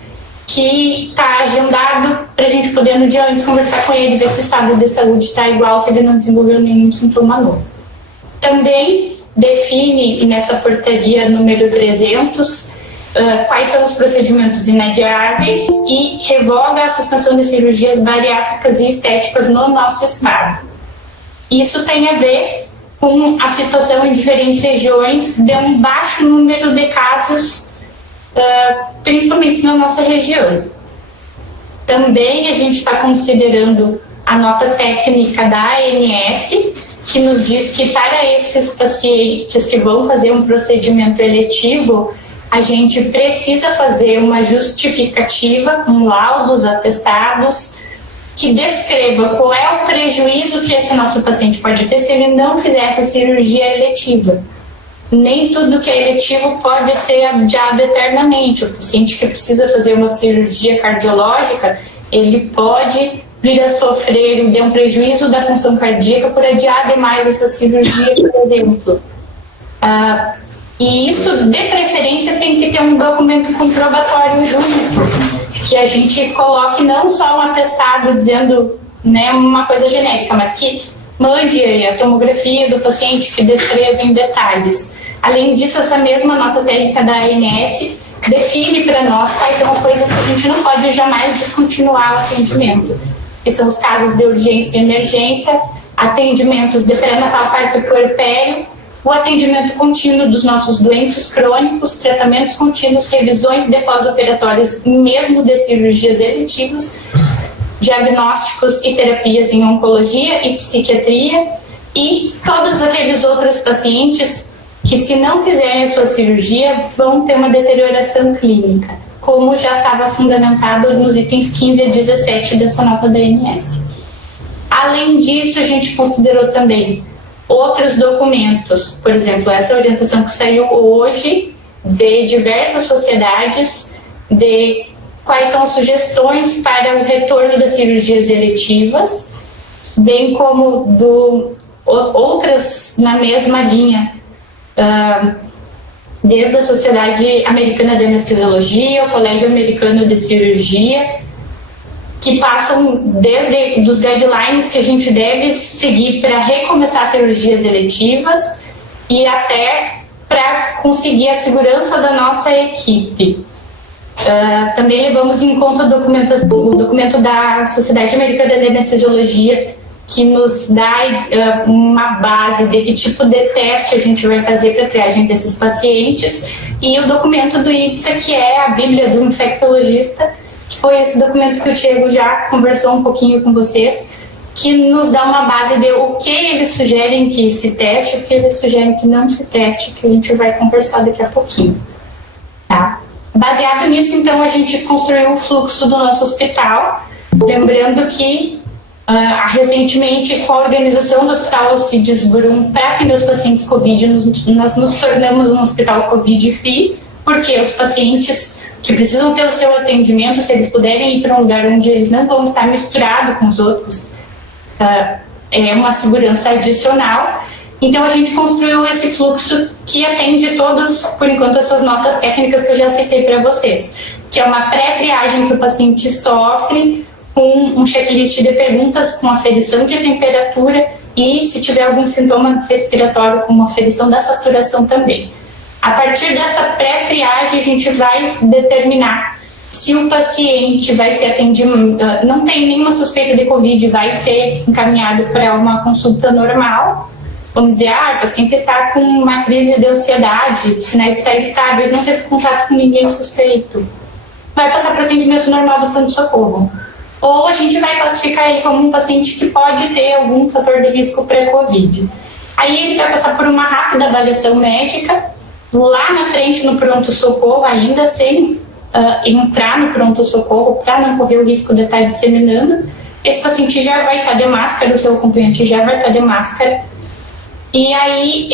que está agendado para a gente poder no dia antes conversar com ele, ver se o estado de saúde está igual, se ele não desenvolveu nenhum sintoma novo. Também define nessa portaria número 300 quais são os procedimentos inadiáveis e revoga a suspensão de cirurgias bariátricas e estéticas no nosso estado. Isso tem a ver com a situação em diferentes regiões de um baixo número de casos, principalmente na nossa região. Também a gente está considerando a nota técnica da ANS, que nos diz que para esses pacientes que vão fazer um procedimento eletivo, a gente precisa fazer uma justificativa, um laudo, atestados, que descreva qual é o prejuízo que esse nosso paciente pode ter se ele não fizer essa cirurgia eletiva. Nem tudo que é eletivo pode ser adiado eternamente. O paciente que precisa fazer uma cirurgia cardiológica, ele pode vir a sofrer um prejuízo da função cardíaca por adiar demais essa cirurgia, por exemplo. E isso, de preferência, tem que ter um documento comprobatório junto, que a gente coloque não só um atestado dizendo, né, uma coisa genérica, mas que mande a tomografia do paciente, que descreva em detalhes. Além disso, essa mesma nota técnica da ANS define para nós quais são as coisas que a gente não pode jamais descontinuar o atendimento, que são os casos de urgência e emergência, atendimentos de pré-natal, parto e puerpério, o atendimento contínuo dos nossos doentes crônicos, tratamentos contínuos, revisões de pós-operatórios, mesmo de cirurgias eletivas, diagnósticos e terapias em oncologia e psiquiatria, e todos aqueles outros pacientes que, se não fizerem a sua cirurgia, vão ter uma deterioração clínica, como já estava fundamentado nos itens 15 a 17 dessa nota da ANS. Além disso, a gente considerou também outros documentos, por exemplo, essa orientação que saiu hoje de diversas sociedades, de quais são as sugestões para o retorno das cirurgias eletivas, bem como outras na mesma linha, desde a Sociedade Americana de Anestesiologia, o Colégio Americano de Cirurgia, que passam desde dos guidelines que a gente deve seguir para recomeçar cirurgias eletivas e até para conseguir a segurança da nossa equipe. Também levamos em conta o documento da Sociedade Americana de Anestesiologia, que nos dá uma base de que tipo de teste a gente vai fazer para a triagem desses pacientes, e o documento do IDSA, que é a Bíblia do infectologista, que foi esse documento que o Diego já conversou um pouquinho com vocês, que nos dá uma base de o que eles sugerem que se teste, o que eles sugerem que não se teste, que a gente vai conversar daqui a pouquinho. Tá? Baseado nisso, então, a gente construiu o fluxo do nosso hospital, lembrando que recentemente, com a organização do Hospital Alcides Brum para atender os pacientes COVID, nós nos tornamos um hospital COVID-free, porque os pacientes que precisam ter o seu atendimento, se eles puderem ir para um lugar onde eles não vão estar misturados com os outros, é uma segurança adicional. Então, a gente construiu esse fluxo que atende todos, por enquanto, essas notas técnicas que eu já citei para vocês, que é uma pré-triagem que o paciente sofre, com um checklist de perguntas, com aferição de temperatura e, se tiver algum sintoma respiratório, com uma aferição da saturação também. A partir dessa pré-triagem, a gente vai determinar se o paciente vai ser atendido, não tem nenhuma suspeita de Covid, vai ser encaminhado para uma consulta normal. Vamos dizer, o paciente está com uma crise de ansiedade, sinais vitais estáveis, não teve contato com ninguém suspeito. Vai passar para o atendimento normal do pronto-socorro. Ou a gente vai classificar ele como um paciente que pode ter algum fator de risco pré-Covid. Aí ele vai passar por uma rápida avaliação médica, lá na frente no pronto-socorro ainda, sem entrar no pronto-socorro, para não correr o risco de estar disseminando. Esse paciente já vai estar de máscara, o seu acompanhante já vai estar de máscara, e aí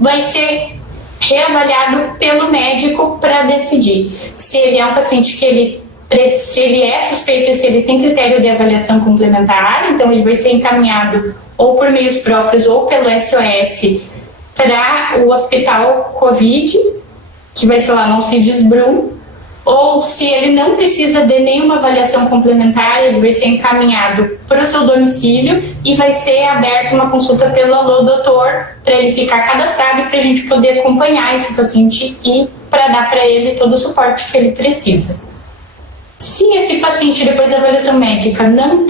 vai ser reavaliado pelo médico para decidir se ele é um paciente que se ele é suspeito e se ele tem critério de avaliação complementar. Então ele vai ser encaminhado ou por meios próprios ou pelo SOS para o hospital COVID, que vai ser lá no Alcides Brum, ou se ele não precisa de nenhuma avaliação complementar, ele vai ser encaminhado para o seu domicílio e vai ser aberta uma consulta pelo Alô Doutor, para ele ficar cadastrado e para a gente poder acompanhar esse paciente e para dar para ele todo o suporte que ele precisa. Se esse paciente, depois da avaliação médica, não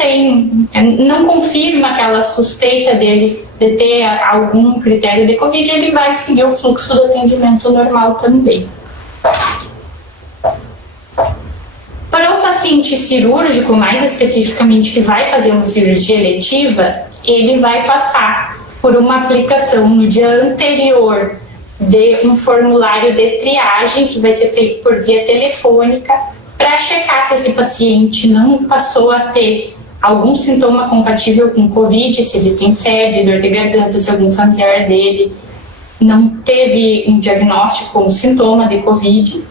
confirma aquela suspeita dele de ter algum critério de Covid, ele vai seguir o fluxo do atendimento normal também. Para o paciente cirúrgico, mais especificamente, que vai fazer uma cirurgia eletiva, ele vai passar por uma aplicação no dia anterior de um formulário de triagem, que vai ser feito por via telefônica, para checar se esse paciente não passou a ter algum sintoma compatível com Covid, se ele tem febre, dor de garganta, se algum familiar dele não teve um diagnóstico ou um sintoma de Covid.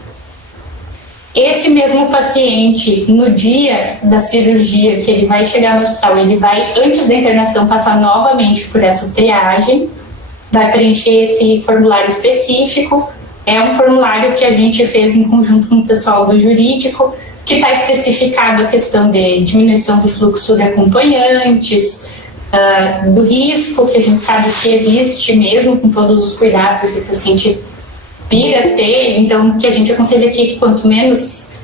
Esse mesmo paciente, no dia da cirurgia, que ele vai chegar no hospital, ele vai, antes da internação, passar novamente por essa triagem, vai preencher esse formulário específico. É um formulário que a gente fez em conjunto com o pessoal do jurídico, que está especificado a questão de diminuição do fluxo de acompanhantes, do risco, que a gente sabe que existe mesmo, com todos os cuidados que o paciente vir a ter. Então, que a gente aconselha que quanto menos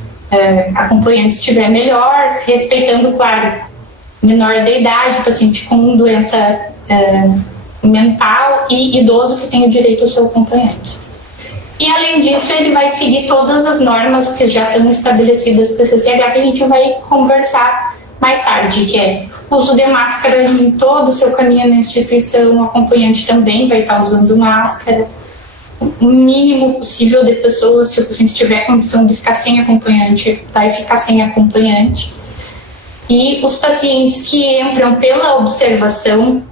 acompanhantes tiver, melhor, respeitando, claro, menor de idade, paciente com doença mental e idoso que tem o direito ao seu acompanhante. E, além disso, ele vai seguir todas as normas que já estão estabelecidas para o CCH, que a gente vai conversar mais tarde, que é uso de máscara em todo o seu caminho na instituição, o acompanhante também vai estar usando máscara, o mínimo possível de pessoas, se o paciente tiver condição de ficar sem acompanhante, vai ficar sem acompanhante. E os pacientes que entram pela observação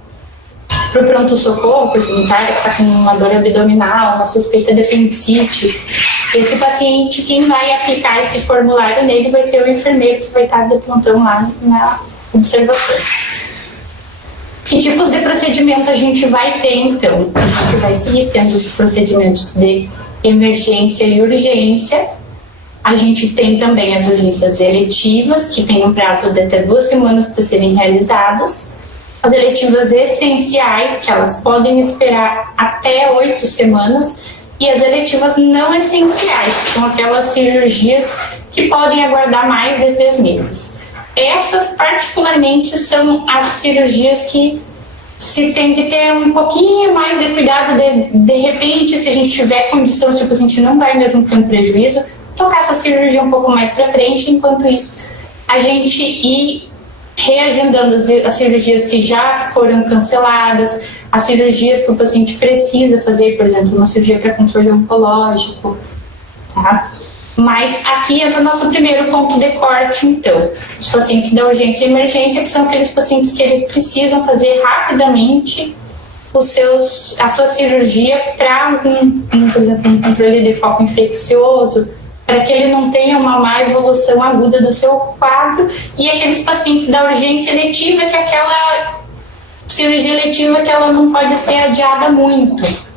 para o pronto-socorro, por voluntário que está com uma dor abdominal, uma suspeita de apendicite, esse paciente, quem vai aplicar esse formulário nele vai ser o enfermeiro que vai estar de plantão lá na observação. Que tipos de procedimento a gente vai ter, então? A gente vai seguir tendo os procedimentos de emergência e urgência. A gente tem também as urgências eletivas, que tem um prazo de até 2 semanas para serem realizadas. As eletivas essenciais, que elas podem esperar até 8 semanas, e as eletivas não essenciais, que são aquelas cirurgias que podem aguardar mais de 3 meses. Essas, particularmente, são as cirurgias que se tem que ter um pouquinho mais de cuidado de repente, se a gente tiver condição, se o paciente não vai mesmo ter um prejuízo, tocar essa cirurgia um pouco mais para frente, enquanto isso, a gente ir reagendando as cirurgias que já foram canceladas, as cirurgias que o paciente precisa fazer, por exemplo, uma cirurgia para controle oncológico, tá? Mas aqui entra o nosso primeiro ponto de corte, então. Os pacientes da urgência e emergência, que são aqueles pacientes que eles precisam fazer rapidamente a sua cirurgia para, por exemplo, um controle de foco infeccioso, para que ele não tenha uma má evolução aguda do seu quadro, e aqueles pacientes da urgência eletiva, que é aquela cirurgia eletiva que ela não pode ser adiada muito.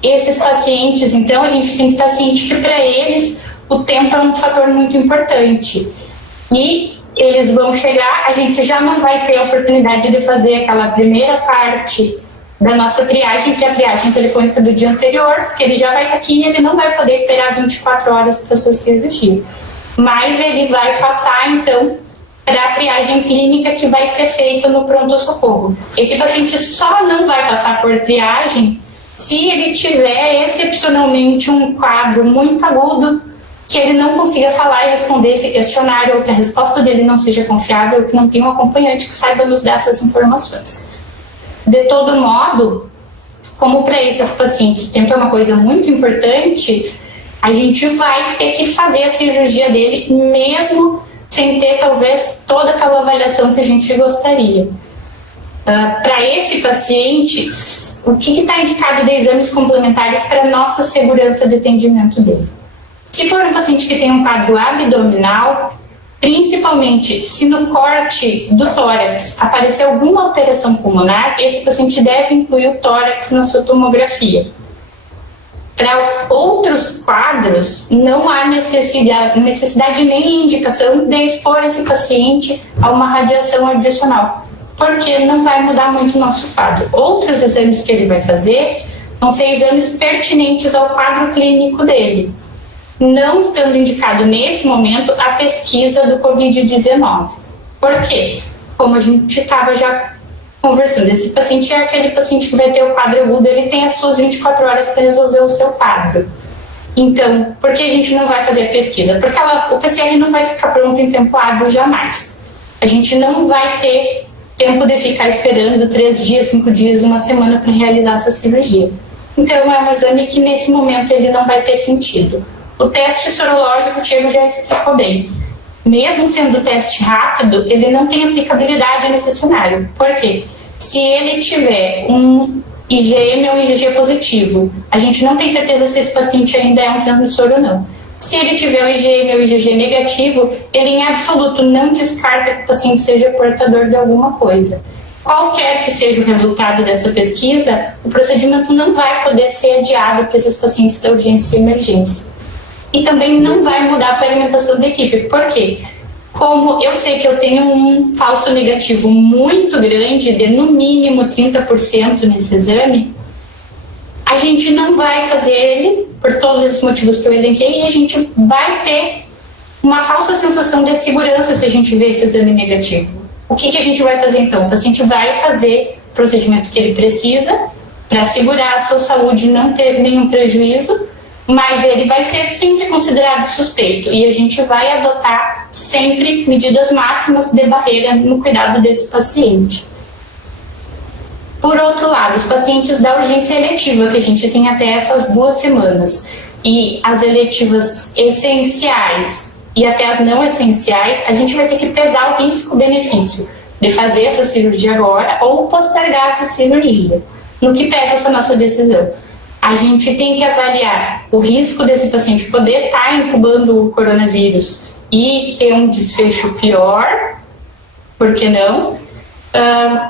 Esses pacientes, então, a gente tem que estar ciente que para eles o tempo é um fator muito importante. E eles vão chegar, a gente já não vai ter a oportunidade de fazer aquela primeira parte da nossa triagem, que é a triagem telefônica do dia anterior, porque ele já vai estar aqui e ele não vai poder esperar 24 horas para a sua cirurgia. Mas ele vai passar, então, para a triagem clínica que vai ser feita no pronto-socorro. Esse paciente só não vai passar por triagem se ele tiver excepcionalmente um quadro muito agudo, que ele não consiga falar e responder esse questionário, ou que a resposta dele não seja confiável, ou que não tenha um acompanhante que saiba nos dar essas informações. De todo modo, como para esses pacientes o tempo é uma coisa muito importante, a gente vai ter que fazer a cirurgia dele mesmo sem ter talvez toda aquela avaliação que a gente gostaria. Para esse paciente, o que está indicado de exames complementares para a nossa segurança de atendimento dele? Se for um paciente que tem um quadro abdominal, principalmente se no corte do tórax aparecer alguma alteração pulmonar, esse paciente deve incluir o tórax na sua tomografia. Para outros quadros, não há necessidade nem indicação de expor esse paciente a uma radiação adicional, porque não vai mudar muito o nosso quadro. Outros exames que ele vai fazer vão ser exames pertinentes ao quadro clínico dele, não estando indicado nesse momento a pesquisa do Covid-19. Por quê? Como a gente estava já conversando, esse paciente é aquele paciente que vai ter o quadro agudo, ele tem as suas 24 horas para resolver o seu quadro. Então, por que a gente não vai fazer a pesquisa? Porque o PCR não vai ficar pronto em tempo hábil jamais. A gente não vai ter tempo de ficar esperando 3 dias, 5 dias, 1 semana para realizar essa cirurgia. Então, é um exame que nesse momento ele não vai ter sentido. O teste sorológico, o Diego já explicou bem. Mesmo sendo teste rápido, ele não tem aplicabilidade nesse cenário. Por quê? Se ele tiver um IgM ou IgG positivo, a gente não tem certeza se esse paciente ainda é um transmissor ou não. Se ele tiver o IgM ou IgG negativo, ele em absoluto não descarta que o paciente seja portador de alguma coisa. Qualquer que seja o resultado dessa pesquisa, o procedimento não vai poder ser adiado para esses pacientes da urgência e emergência. E também não vai mudar a alimentação da equipe. Por quê? Como eu sei que eu tenho um falso negativo muito grande, de no mínimo 30% nesse exame, a gente não vai fazer ele, por todos esses motivos que eu elenquei, e a gente vai ter uma falsa sensação de segurança se a gente vê esse exame negativo. O que a gente vai fazer então? O paciente vai fazer o procedimento que ele precisa para assegurar a sua saúde e não ter nenhum prejuízo, mas ele vai ser sempre considerado suspeito e a gente vai adotar sempre medidas máximas de barreira no cuidado desse paciente. Por outro lado, os pacientes da urgência eletiva, que a gente tem até essas 2 semanas, e as eletivas essenciais e até as não essenciais, a gente vai ter que pesar o risco-benefício de fazer essa cirurgia agora ou postergar essa cirurgia. No que pesa essa nossa decisão? A gente tem que avaliar o risco desse paciente poder estar incubando o coronavírus e ter um desfecho pior, por que não?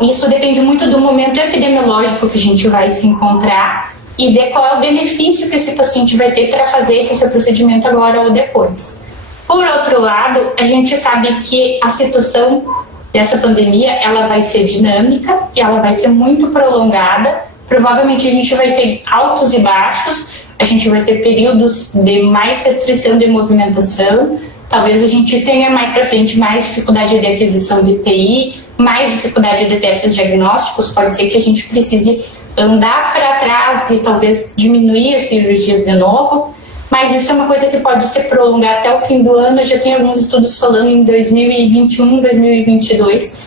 Isso depende muito do momento epidemiológico que a gente vai se encontrar e de qual é o benefício que esse paciente vai ter para fazer esse procedimento agora ou depois. Por outro lado, a gente sabe que a situação dessa pandemia ela vai ser dinâmica e ela vai ser muito prolongada. Provavelmente a gente vai ter altos e baixos, a gente vai ter períodos de mais restrição de movimentação, talvez a gente tenha mais para frente mais dificuldade de aquisição de EPI, mais dificuldade de testes diagnósticos, pode ser que a gente precise andar para trás e talvez diminuir as cirurgias de novo, mas isso é uma coisa que pode se prolongar até o fim do ano. Já tem alguns estudos falando em 2021, 2022,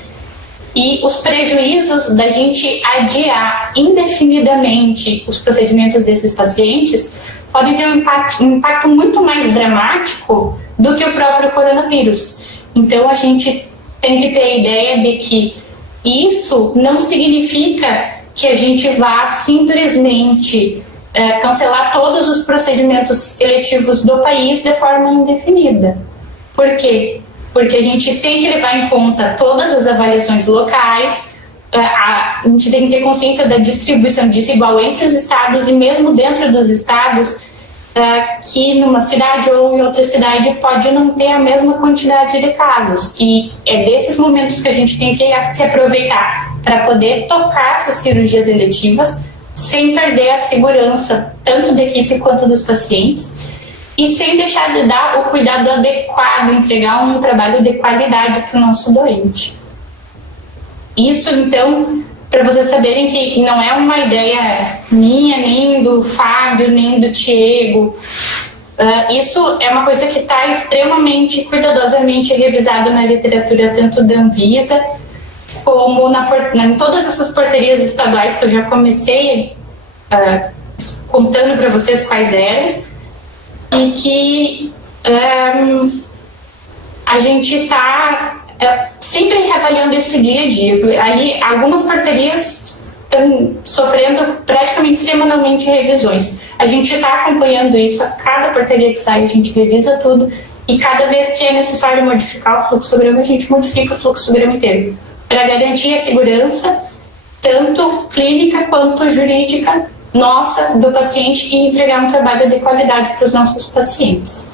e os prejuízos da gente adiar indefinidamente os procedimentos desses pacientes podem ter um impacto muito mais dramático do que o próprio coronavírus. Então, a gente tem que ter a ideia de que isso não significa que a gente vá simplesmente cancelar todos os procedimentos eletivos do país de forma indefinida. Por quê? Porque a gente tem que levar em conta todas as avaliações locais, a gente tem que ter consciência da distribuição desigual entre os estados e mesmo dentro dos estados, que numa cidade ou em outra cidade pode não ter a mesma quantidade de casos. E é desses momentos que a gente tem que se aproveitar para poder tocar essas cirurgias eletivas sem perder a segurança tanto da equipe quanto dos pacientes e sem deixar de dar o cuidado adequado, entregar um trabalho de qualidade para o nosso doente. Isso, então, para vocês saberem que não é uma ideia minha, nem do Fábio, nem do Diego. Isso é uma coisa que está extremamente cuidadosamente revisado na literatura, tanto da Anvisa, como em todas essas portarias estaduais que eu já comecei contando para vocês quais eram, e que a gente está sempre reavaliando isso dia a dia. Ali, algumas portarias estão sofrendo praticamente semanalmente revisões. A gente está acompanhando isso, a cada portaria que sai a gente revisa tudo, e cada vez que é necessário modificar o fluxograma, a gente modifica o fluxograma inteiro, para garantir a segurança, tanto clínica quanto jurídica, nossa, do paciente, e entregar um trabalho de qualidade para os nossos pacientes.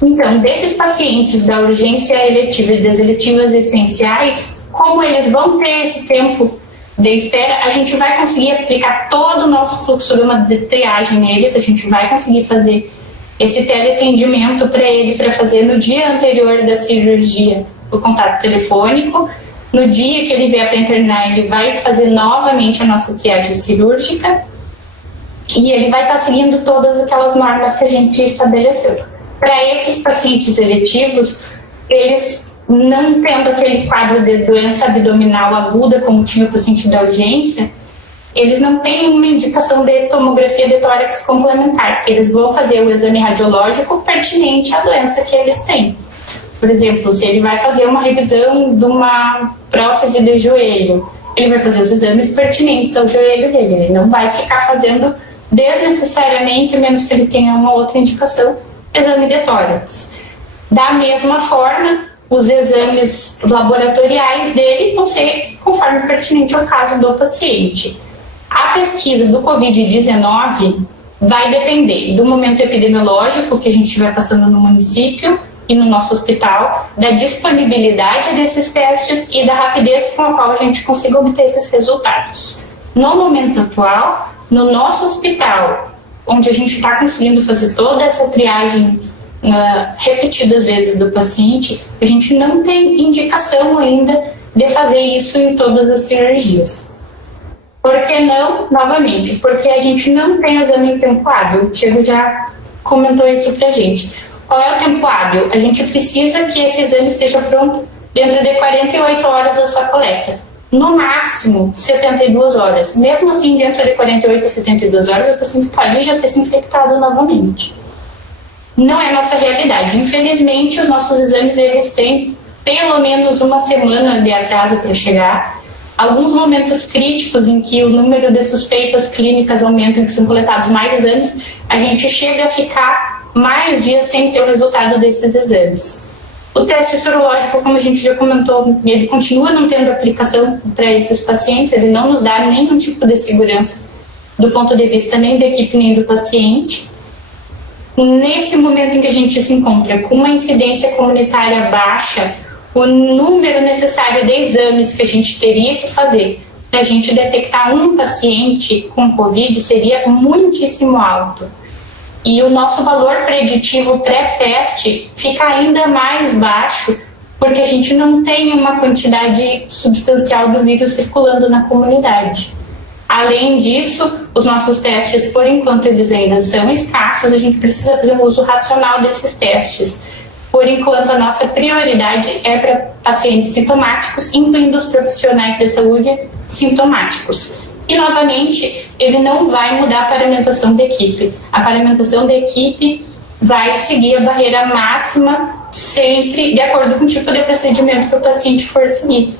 Então, desses pacientes da urgência eletiva e das eletivas essenciais, como eles vão ter esse tempo de espera, a gente vai conseguir aplicar todo o nosso fluxograma de triagem neles, a gente vai conseguir fazer esse teleatendimento para ele, para fazer no dia anterior da cirurgia o contato telefônico. No dia que ele vier para internar, ele vai fazer novamente a nossa triagem cirúrgica e ele vai estar seguindo todas aquelas normas que a gente estabeleceu. Para esses pacientes eletivos, eles não tendo aquele quadro de doença abdominal aguda, como tinha o paciente da urgência, eles não têm uma indicação de tomografia de tórax complementar. Eles vão fazer o exame radiológico pertinente à doença que eles têm. Por exemplo, se ele vai fazer uma revisão de uma prótese de joelho, ele vai fazer os exames pertinentes ao joelho dele. Ele não vai ficar fazendo desnecessariamente, menos que ele tenha uma outra indicação, exame de tórax. Da mesma forma, os exames laboratoriais dele vão ser conforme pertinente ao caso do paciente. A pesquisa do Covid-19 vai depender do momento epidemiológico que a gente estiver passando no município e no nosso hospital, da disponibilidade desses testes e da rapidez com a qual a gente consiga obter esses resultados. No momento atual, no nosso hospital, onde a gente está conseguindo fazer toda essa triagem repetidas vezes do paciente, a gente não tem indicação ainda de fazer isso em todas as cirurgias. Por que não? Novamente, porque a gente não tem exame em tempo hábil. O Diego já comentou isso pra gente. Qual é o tempo hábil? A gente precisa que esse exame esteja pronto dentro de 48 horas da sua coleta. No máximo, 72 horas. Mesmo assim, dentro de 48 a 72 horas, o paciente pode já ter se infectado novamente. Não é nossa realidade. Infelizmente, os nossos exames eles têm pelo menos uma semana de atraso para chegar. Alguns momentos críticos em que o número de suspeitas clínicas aumenta, em que são coletados mais exames, a gente chega a ficar mais dias sem ter o resultado desses exames. O teste sorológico, como a gente já comentou, ele continua não tendo aplicação para esses pacientes, ele não nos dá nenhum tipo de segurança do ponto de vista nem da equipe nem do paciente. Nesse momento em que a gente se encontra com uma incidência comunitária baixa, o número necessário de exames que a gente teria que fazer para a gente detectar um paciente com Covid seria muitíssimo alto. E o nosso valor preditivo pré-teste fica ainda mais baixo, porque a gente não tem uma quantidade substancial do vírus circulando na comunidade. Além disso, os nossos testes, por enquanto eles ainda são escassos, a gente precisa fazer um uso racional desses testes. Por enquanto, a nossa prioridade é para pacientes sintomáticos, incluindo os profissionais de saúde sintomáticos. E, novamente, ele não vai mudar a paramentação da equipe. A paramentação da equipe vai seguir a barreira máxima sempre de acordo com o tipo de procedimento que o paciente for seguir.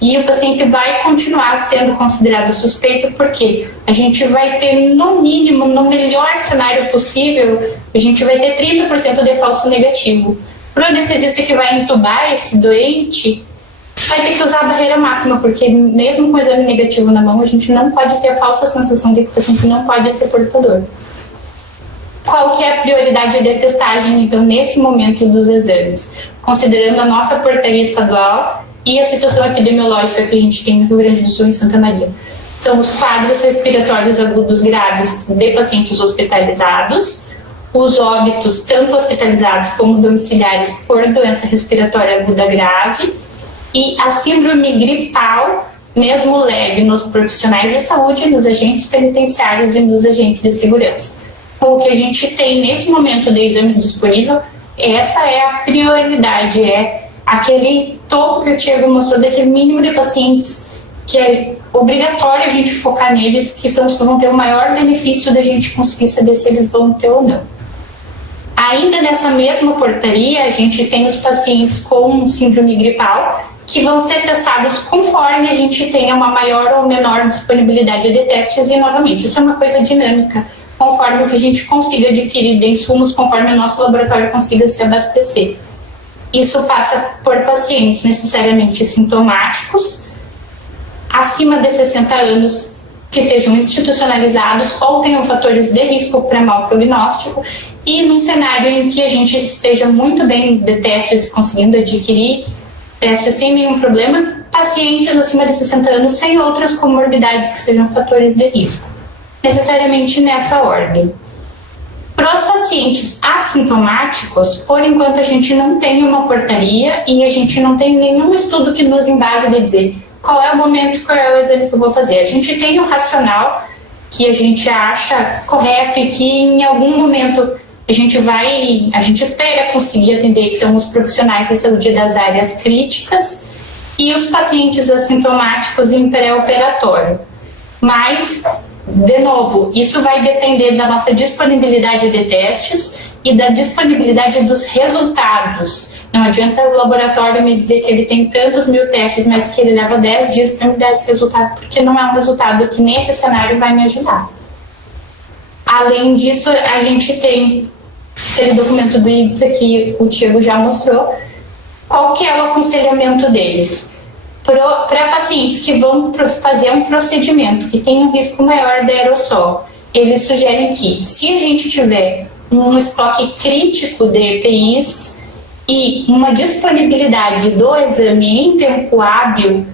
E o paciente vai continuar sendo considerado suspeito porque a gente vai ter, no mínimo, no melhor cenário possível, a gente vai ter 30% de falso negativo. Para o anestesista que vai entubar esse doente, vai ter que usar a barreira máxima, porque mesmo com o exame negativo na mão, a gente não pode ter a falsa sensação de que o paciente não pode ser portador. Qual que é a prioridade de testagem, então, nesse momento dos exames? Considerando a nossa portaria estadual e a situação epidemiológica que a gente tem no Rio Grande do Sul e Santa Maria. São os quadros respiratórios agudos graves de pacientes hospitalizados, os óbitos, tanto hospitalizados como domiciliares, por doença respiratória aguda grave, e a síndrome gripal, mesmo leve, nos profissionais de saúde, nos agentes penitenciários e nos agentes de segurança. Com o que a gente tem nesse momento de exame disponível, essa é a prioridade, é aquele topo que o Diego mostrou, daquele mínimo de pacientes que é obrigatório a gente focar neles, que são os que vão ter o maior benefício da gente conseguir saber se eles vão ter ou não. Ainda nessa mesma portaria, a gente tem os pacientes com síndrome gripal, que vão ser testados conforme a gente tenha uma maior ou menor disponibilidade de testes, e novamente, isso é uma coisa dinâmica, conforme o que a gente consiga adquirir de insumos, conforme o nosso laboratório consiga se abastecer. Isso passa por pacientes necessariamente sintomáticos, acima de 60 anos, que estejam institucionalizados ou tenham fatores de risco para mau prognóstico, e num cenário em que a gente esteja muito bem de testes, conseguindo adquirir testes sem nenhum problema, pacientes acima de 60 anos sem outras comorbidades que sejam fatores de risco, necessariamente nessa ordem. Para os pacientes assintomáticos, por enquanto a gente não tem uma portaria e a gente não tem nenhum estudo que nos embase de dizer qual é o momento, qual é o exame que eu vou fazer. A gente tem um racional que a gente acha correto e que em algum momento a gente espera conseguir atender, que são os profissionais de saúde das áreas críticas e os pacientes assintomáticos em pré-operatório. Mas, de novo, isso vai depender da nossa disponibilidade de testes e da disponibilidade dos resultados. Não adianta o laboratório me dizer que ele tem tantos mil testes, mas que ele leva 10 dias para me dar esse resultado, porque não é um resultado que nesse cenário vai me ajudar. Além disso, a gente tem aquele documento do IGSA que o Tiago já mostrou. Qual que é o aconselhamento deles? Para pacientes que vão fazer um procedimento que tem um risco maior de aerossol, eles sugerem que, se a gente tiver um estoque crítico de EPIs e uma disponibilidade do exame em tempo hábil,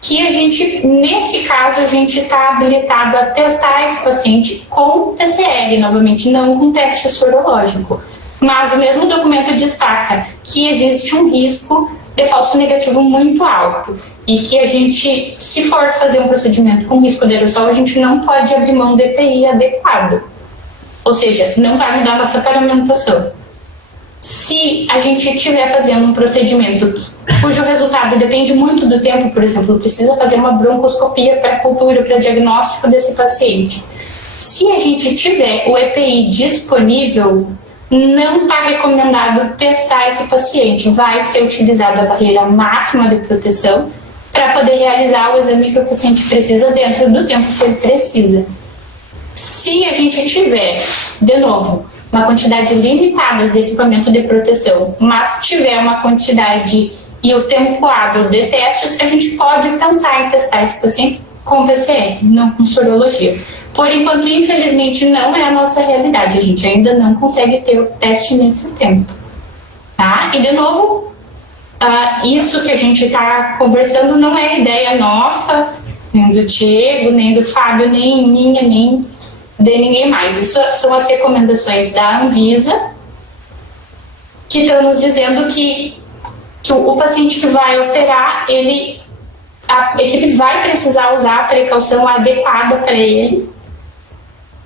que a gente, nesse caso, a gente está habilitado a testar esse paciente com PCR, novamente, não com teste sorológico. Mas o mesmo documento destaca que existe um risco de falso negativo muito alto e que a gente, se for fazer um procedimento com risco de aerossol, a gente não pode abrir mão do EPI adequado. Ou seja, não vai mudar a nossa paramentação. Se a gente estiver fazendo um procedimento cujo resultado depende muito do tempo, por exemplo, precisa fazer uma broncoscopia para cultura, para diagnóstico desse paciente. Se a gente tiver o EPI disponível, não está recomendado testar esse paciente. Vai ser utilizada a barreira máxima de proteção para poder realizar o exame que o paciente precisa dentro do tempo que ele precisa. Se a gente tiver, de novo, uma quantidade limitada de equipamento de proteção, mas tiver uma quantidade e o tempo hábil de testes, a gente pode pensar em testar esse paciente com PCR, não com sorologia. Por enquanto, infelizmente, não é a nossa realidade. A gente ainda não consegue ter o teste nesse tempo. Tá? E, de novo, isso que a gente está conversando não é ideia nossa, nem do Diego, nem do Fábio, nem minha, nem de ninguém mais. Isso são as recomendações da Anvisa, que estão nos dizendo que o paciente que vai operar, a equipe vai precisar usar a precaução adequada para ele,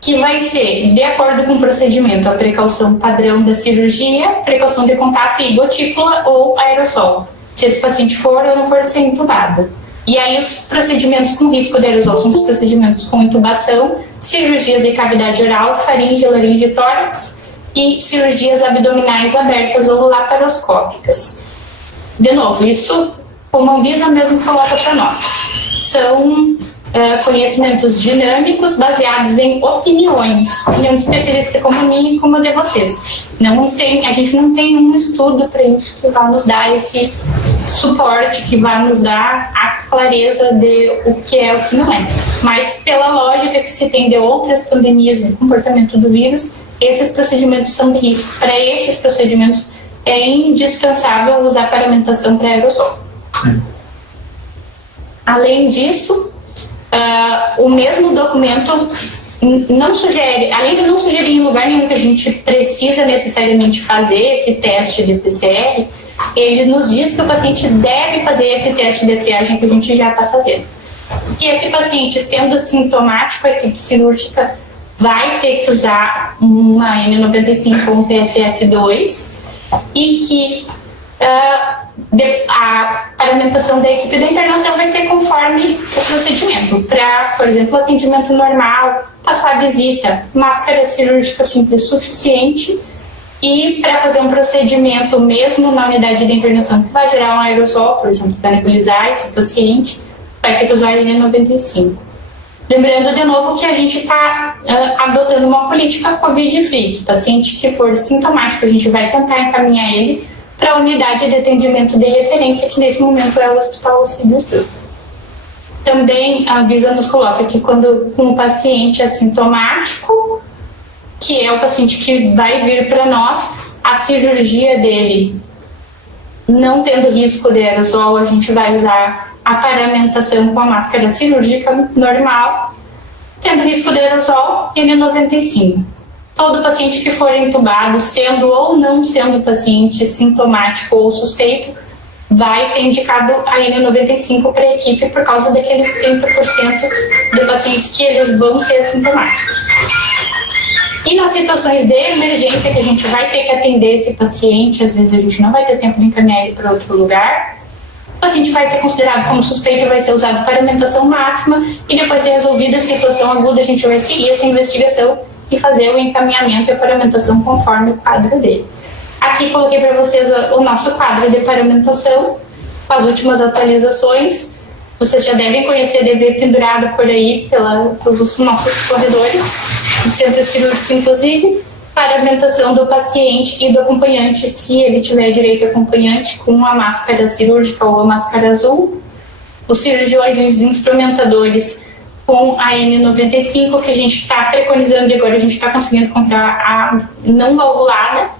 que vai ser, de acordo com o procedimento, a precaução padrão da cirurgia, precaução de contato e gotícula ou aerossol, se esse paciente for ou não for ser intubado. E aí os procedimentos com risco de aerosol são os procedimentos com intubação, cirurgias de cavidade oral, faringe, laringe e tórax e cirurgias abdominais abertas ou laparoscópicas. De novo, isso, como a Anvisa mesmo coloca para nós, são conhecimentos dinâmicos baseados em opiniões de especialistas como a minha e como a de vocês. A gente não tem um estudo para isso que vai nos dar esse suporte, que vai nos dar a clareza de o que é e o que não é. Mas pela lógica que se tem de outras pandemias de comportamento do vírus, esses procedimentos são de risco. Para esses procedimentos é indispensável usar paramentação para aerosol. Além disso, o mesmo documento não sugere, além de não sugerir em lugar nenhum que a gente precisa necessariamente fazer esse teste de PCR, ele nos diz que o paciente deve fazer esse teste de triagem que a gente já está fazendo. E esse paciente, sendo sintomático, a equipe cirúrgica vai ter que usar uma N95 ou um TFF2 e que a paramentação da equipe da internação vai ser conforme o procedimento. Para, por exemplo, atendimento normal, passar visita, máscara cirúrgica simples suficiente, e para fazer um procedimento mesmo na unidade de internação que vai gerar um aerosol, por exemplo, para nebulizar esse paciente, vai ter que usar a N95. Lembrando de novo que a gente está adotando uma política Covid-free. Paciente que for sintomático, a gente vai tentar encaminhar ele para a unidade de atendimento de referência, que nesse momento é o Hospital Alcides Dutra. Também a Anvisa nos coloca que quando um paciente assintomático, que é o paciente que vai vir para nós, a cirurgia dele, não tendo risco de aerosol, a gente vai usar a paramentação com a máscara cirúrgica normal, tendo risco de aerosol N95. Todo paciente que for entubado, sendo ou não sendo paciente sintomático ou suspeito, vai ser indicado a N95 para a equipe por causa daqueles 30% de pacientes que eles vão ser assintomáticos. E nas situações de emergência que a gente vai ter que atender esse paciente, às vezes a gente não vai ter tempo de encaminhar ele para outro lugar, o paciente vai ser considerado como suspeito e vai ser usado para alimentação máxima, e depois de resolvida a situação aguda, a gente vai seguir essa investigação e fazer o encaminhamento e a paramentação conforme o quadro dele. Aqui coloquei para vocês o nosso quadro de paramentação, com as últimas atualizações. Vocês já devem conhecer, deve pendurado por aí pelos nossos corredores, do centro cirúrgico inclusive, paramentação do paciente e do acompanhante, se ele tiver direito a acompanhante, com a máscara cirúrgica ou a máscara azul. Os cirurgiões e os instrumentadores com a N95, que a gente está preconizando e agora a gente está conseguindo comprar a não valvulada.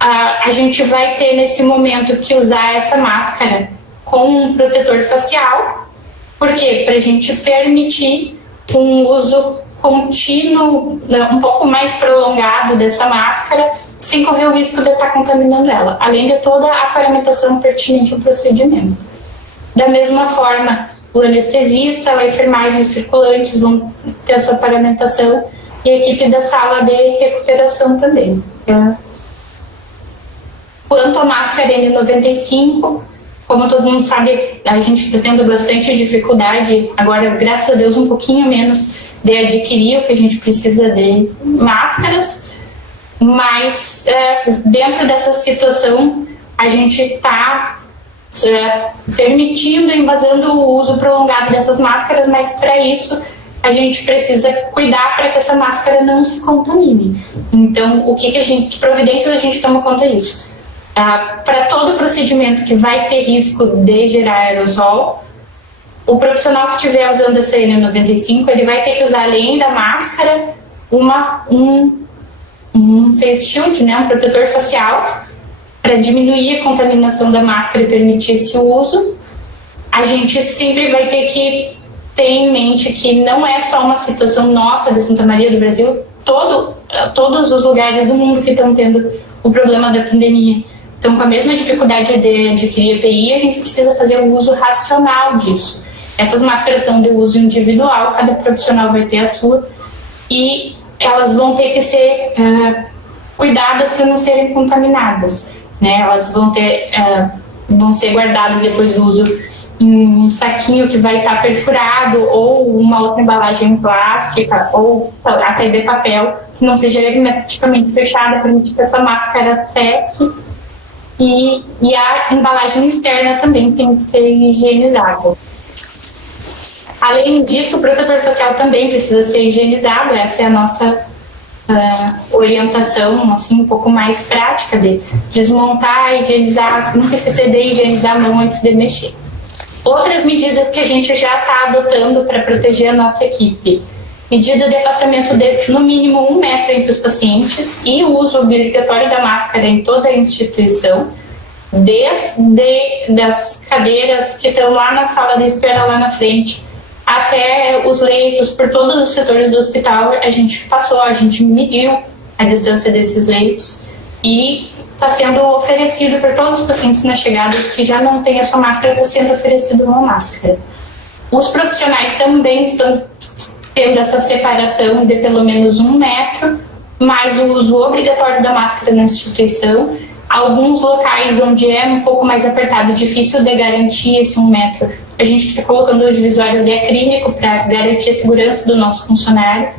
A gente vai ter nesse momento que usar essa máscara com um protetor facial. Por quê? Para a gente permitir um uso contínuo, um pouco mais prolongado dessa máscara, sem correr o risco de estar contaminando ela, além de toda a paramentação pertinente ao procedimento. Da mesma forma, o anestesista, a enfermagem, os circulantes vão ter a sua paramentação e a equipe da sala de recuperação também. Quanto à máscara N95, como todo mundo sabe, a gente está tendo bastante dificuldade, agora, graças a Deus, um pouquinho menos de adquirir o que a gente precisa de máscaras, mas dentro dessa situação, a gente está permitindo, embasando o uso prolongado dessas máscaras, mas para isso a gente precisa cuidar para que essa máscara não se contamine. Então, que providências a gente toma contra isso? Para todo procedimento que vai ter risco de gerar aerosol, o profissional que estiver usando essa N95, ele vai ter que usar, além da máscara, um face shield, né, um protetor facial, para diminuir a contaminação da máscara e permitir esse uso. A gente sempre vai ter que ter em mente que não é só uma situação nossa de Santa Maria do Brasil, todos os lugares do mundo que estão tendo o problema da pandemia. Então, com a mesma dificuldade de adquirir EPI, a gente precisa fazer o uso racional disso. Essas máscaras são de uso individual, cada profissional vai ter a sua, e elas vão ter que ser cuidadas para não serem contaminadas, né? Elas vão ser guardadas depois do uso em um saquinho que vai estar perfurado, ou uma outra embalagem plástica, ou até de papel, que não seja hermeticamente fechada, para permitir que essa máscara seque. E a embalagem externa também tem que ser higienizada. Além disso, o protetor facial também precisa ser higienizado. Essa é a nossa orientação, assim, um pouco mais prática de desmontar, higienizar, nunca esquecer de higienizar a mão antes de mexer. Outras medidas que a gente já está adotando para proteger a nossa equipe: medida de afastamento de no mínimo 1 metro entre os pacientes e o uso obrigatório da máscara em toda a instituição, desde das cadeiras que estão lá na sala de espera lá na frente até os leitos, por todos os setores do hospital. A gente mediu a distância desses leitos e está sendo oferecido para todos os pacientes na chegada que já não tem a sua máscara, está sendo oferecido uma máscara. Os profissionais também estão tendo essa separação de pelo menos 1 metro, mais o uso obrigatório da máscara na instituição. Alguns locais onde é um pouco mais apertado, difícil de garantir esse 1 metro, a gente está colocando divisórias de acrílico para garantir a segurança do nosso funcionário.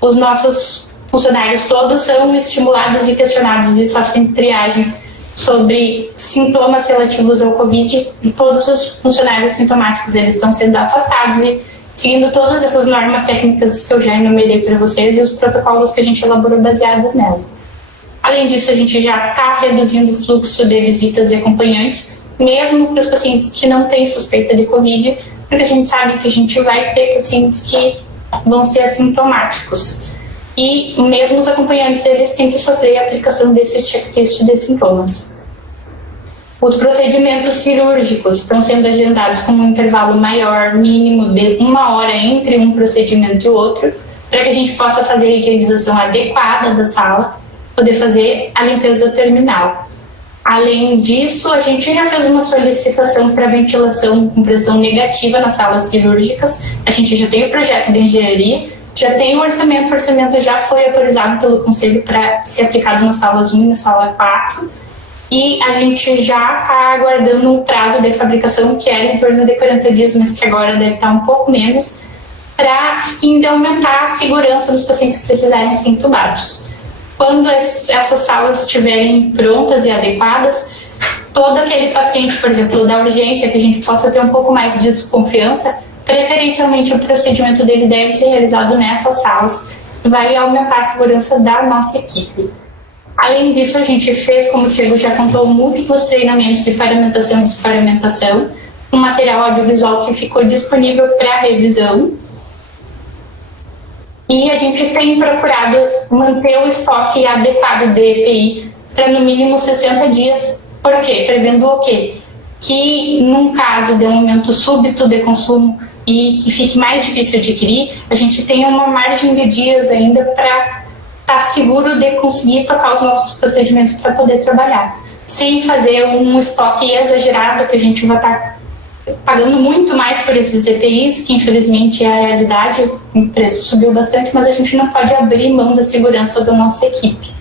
Os nossos funcionários todos são estimulados e questionados e sofrem triagem sobre sintomas relativos ao Covid, e todos os funcionários sintomáticos eles estão sendo afastados e seguindo todas essas normas técnicas que eu já enumerei para vocês e os protocolos que a gente elaborou baseados nela. Além disso, a gente já está reduzindo o fluxo de visitas e acompanhantes, mesmo para os pacientes que não têm suspeita de Covid, porque a gente sabe que a gente vai ter pacientes que vão ser assintomáticos. E mesmo os acompanhantes, eles têm que sofrer a aplicação desses checklist de sintomas. Os procedimentos cirúrgicos estão sendo agendados com um intervalo maior, mínimo de 1 hora entre um procedimento e outro, para que a gente possa fazer a higienização adequada da sala, poder fazer a limpeza terminal. Além disso, a gente já fez uma solicitação para ventilação com pressão negativa nas salas cirúrgicas. A gente já tem o projeto de engenharia, já tem o orçamento já foi autorizado pelo Conselho para ser aplicado nas salas 1 e na sala 4. E a gente já está aguardando um prazo de fabricação que era em torno de 40 dias, mas que agora deve estar um pouco menos, para fim de aumentar a segurança dos pacientes que precisarem ser intubados. Quando essas salas estiverem prontas e adequadas, todo aquele paciente, por exemplo, da urgência, que a gente possa ter um pouco mais de desconfiança, preferencialmente o procedimento dele deve ser realizado nessas salas, vai aumentar a segurança da nossa equipe. Além disso, a gente fez, como o Diego já contou, múltiplos treinamentos de paramentação e desparamentação, um material audiovisual que ficou disponível para revisão. E a gente tem procurado manter o estoque adequado de EPI para no mínimo 60 dias. Por quê? Prevendo o quê? Que num caso de um aumento súbito de consumo e que fique mais difícil de adquirir, a gente tenha uma margem de dias ainda para estar seguro de conseguir tocar os nossos procedimentos para poder trabalhar. Sem fazer um estoque exagerado, que a gente vai estar pagando muito mais por esses EPIs, que infelizmente é a realidade, o preço subiu bastante, mas a gente não pode abrir mão da segurança da nossa equipe.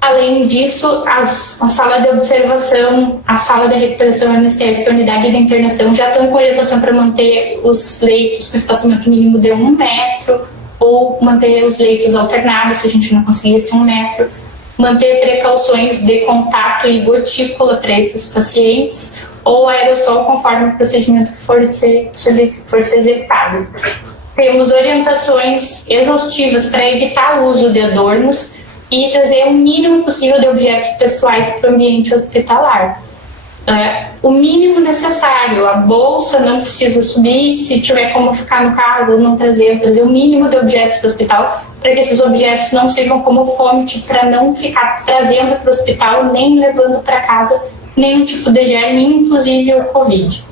Além disso, a sala de observação, a sala de recuperação anestésica e a unidade de internação já estão com orientação para manter os leitos com espaçamento mínimo de 1 metro, ou manter os leitos alternados, se a gente não conseguir esse 1 metro, manter precauções de contato e gotícula para esses pacientes, ou aerossol conforme o procedimento que for ser executado. Temos orientações exaustivas para evitar o uso de adornos e trazer o mínimo possível de objetos pessoais para o ambiente hospitalar. O mínimo necessário, a bolsa não precisa subir, se tiver como ficar no carro, não trazer o mínimo de objetos para o hospital, para que esses objetos não sirvam como fonte para não ficar trazendo para o hospital, nem levando para casa nenhum tipo de germe, inclusive o Covid.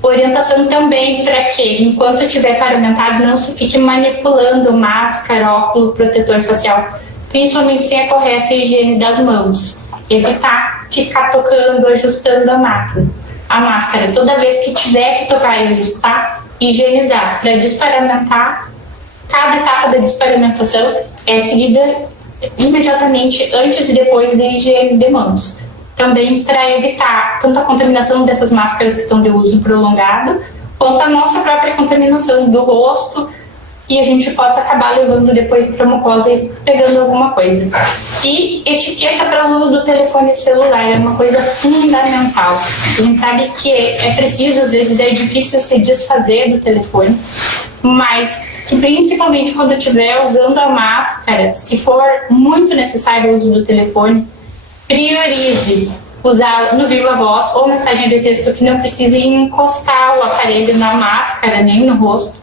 Orientação também para que, enquanto estiver paramentado, não se fique manipulando máscara, óculos, protetor facial, principalmente sem a correta higiene das mãos. Evitar ficar tocando, ajustando a máscara. Toda vez que tiver que tocar e ajustar, higienizar. Para desparamentar, cada etapa da desparamentação é seguida imediatamente antes e depois da higiene de mãos. Também para evitar tanto a contaminação dessas máscaras que estão de uso prolongado, quanto a nossa própria contaminação do rosto, que a gente possa acabar levando depois para a mucosa e pegando alguma coisa. E etiqueta para o uso do telefone celular é uma coisa fundamental. A gente sabe que é preciso, às vezes é difícil se desfazer do telefone, mas que principalmente quando estiver usando a máscara, se for muito necessário o uso do telefone, priorize usar no Viva Voz ou mensagem de texto que não precise encostar o aparelho na máscara nem no rosto.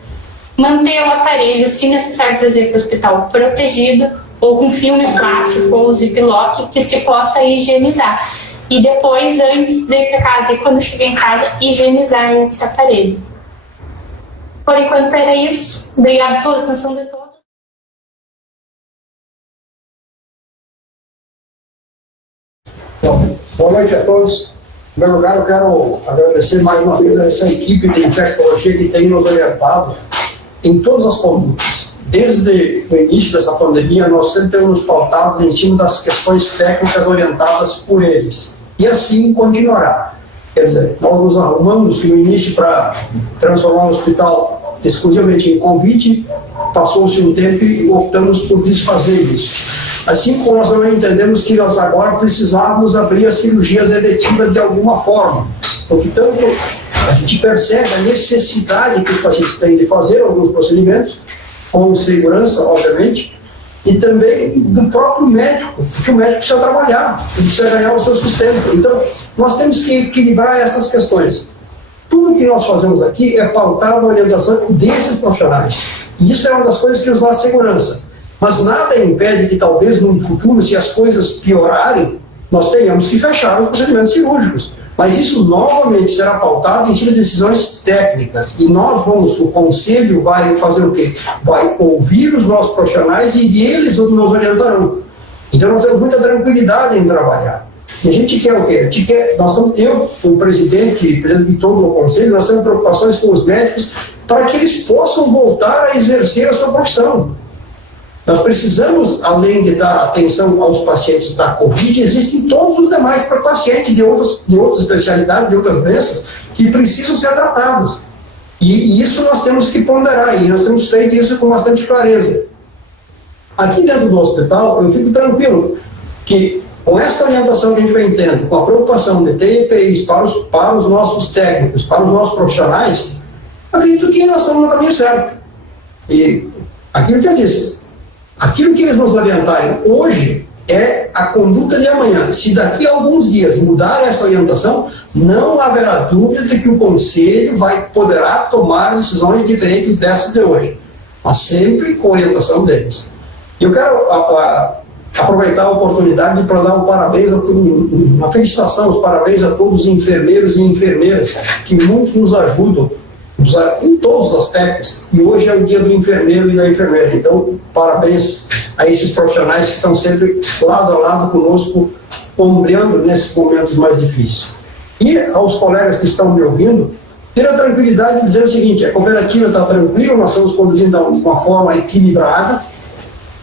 Manter o aparelho, se necessário, trazer para o hospital protegido ou com filme plástico ou ziplock que se possa higienizar. E depois, antes de ir para casa e quando chegar em casa, higienizar esse aparelho. Por enquanto era isso. Obrigada pela atenção de todos. Boa noite a todos. Em primeiro lugar, eu quero agradecer mais uma vez a essa equipe de infectologia que tem nos orientado em todas as condutas. Desde o início dessa pandemia, nós sempre temos pautados em cima das questões técnicas orientadas por eles. E assim continuará. Quer dizer, nós nos arrumamos no início para transformar o hospital exclusivamente em Covid, passou-se um tempo e optamos por desfazer isso. Assim como nós também entendemos que nós agora precisávamos abrir as cirurgias eletivas de alguma forma, porque tanto a gente percebe a necessidade que os pacientes têm de fazer alguns procedimentos, com segurança, obviamente, e também do próprio médico, porque o médico precisa trabalhar, ele precisa ganhar o seu sustento. Então, nós temos que equilibrar essas questões. Tudo que nós fazemos aqui é pautado na orientação desses profissionais. E isso é uma das coisas que nos dá segurança. Mas nada impede que talvez no futuro, se as coisas piorarem, nós tenhamos que fechar os procedimentos cirúrgicos. Mas isso novamente será pautado em cima de decisões técnicas. E nós vamos, o Conselho vai fazer o quê? Vai ouvir os nossos profissionais e eles nos orientarão. Então nós temos muita tranquilidade em trabalhar. E a gente quer o quê? A gente quer, eu, o presidente de todo o Conselho, nós temos preocupações com os médicos para que eles possam voltar a exercer a sua profissão. Nós precisamos, além de dar atenção aos pacientes da Covid, existem todos os demais pacientes de outras especialidades, de outras doenças, que precisam ser tratados. E isso nós temos que ponderar, e nós temos feito isso com bastante clareza. Aqui dentro do hospital, eu fico tranquilo que, com essa orientação que a gente vem tendo, com a preocupação de ter EPIs para os nossos técnicos, para os nossos profissionais, acredito que nós estamos no caminho certo. E aquilo que eu disse, aquilo que eles nos orientarem hoje é a conduta de amanhã. Se daqui a alguns dias mudar essa orientação, não haverá dúvida de que o Conselho poderá tomar decisões diferentes dessas de hoje, mas sempre com orientação deles. Eu quero aproveitar a oportunidade para dar um parabéns, uma felicitação, os parabéns a todos os enfermeiros e enfermeiras que muito nos ajudam em todos os aspectos, e hoje é o dia do enfermeiro e da enfermeira. Então, parabéns a esses profissionais que estão sempre lado a lado conosco, ombreando nesses momentos mais difíceis. E aos colegas que estão me ouvindo, ter a tranquilidade de dizer o seguinte: a cooperativa está tranquila, nós estamos conduzindo de uma forma equilibrada.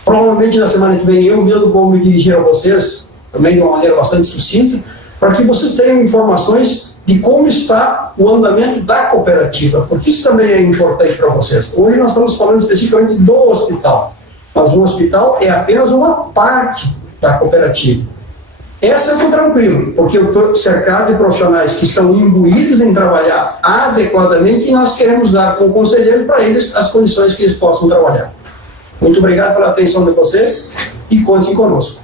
Provavelmente na semana que vem eu mesmo vou me dirigir a vocês, também de uma maneira bastante sucinta, para que vocês tenham informações de como está o andamento da cooperativa, porque isso também é importante para vocês. Hoje nós estamos falando especificamente do hospital, mas o hospital é apenas uma parte da cooperativa. Essa eu estou tranquilo, porque eu estou cercado de profissionais que estão imbuídos em trabalhar adequadamente, e nós queremos dar com o conselheiro para eles as condições que eles possam trabalhar. Muito obrigado pela atenção de vocês e contem conosco.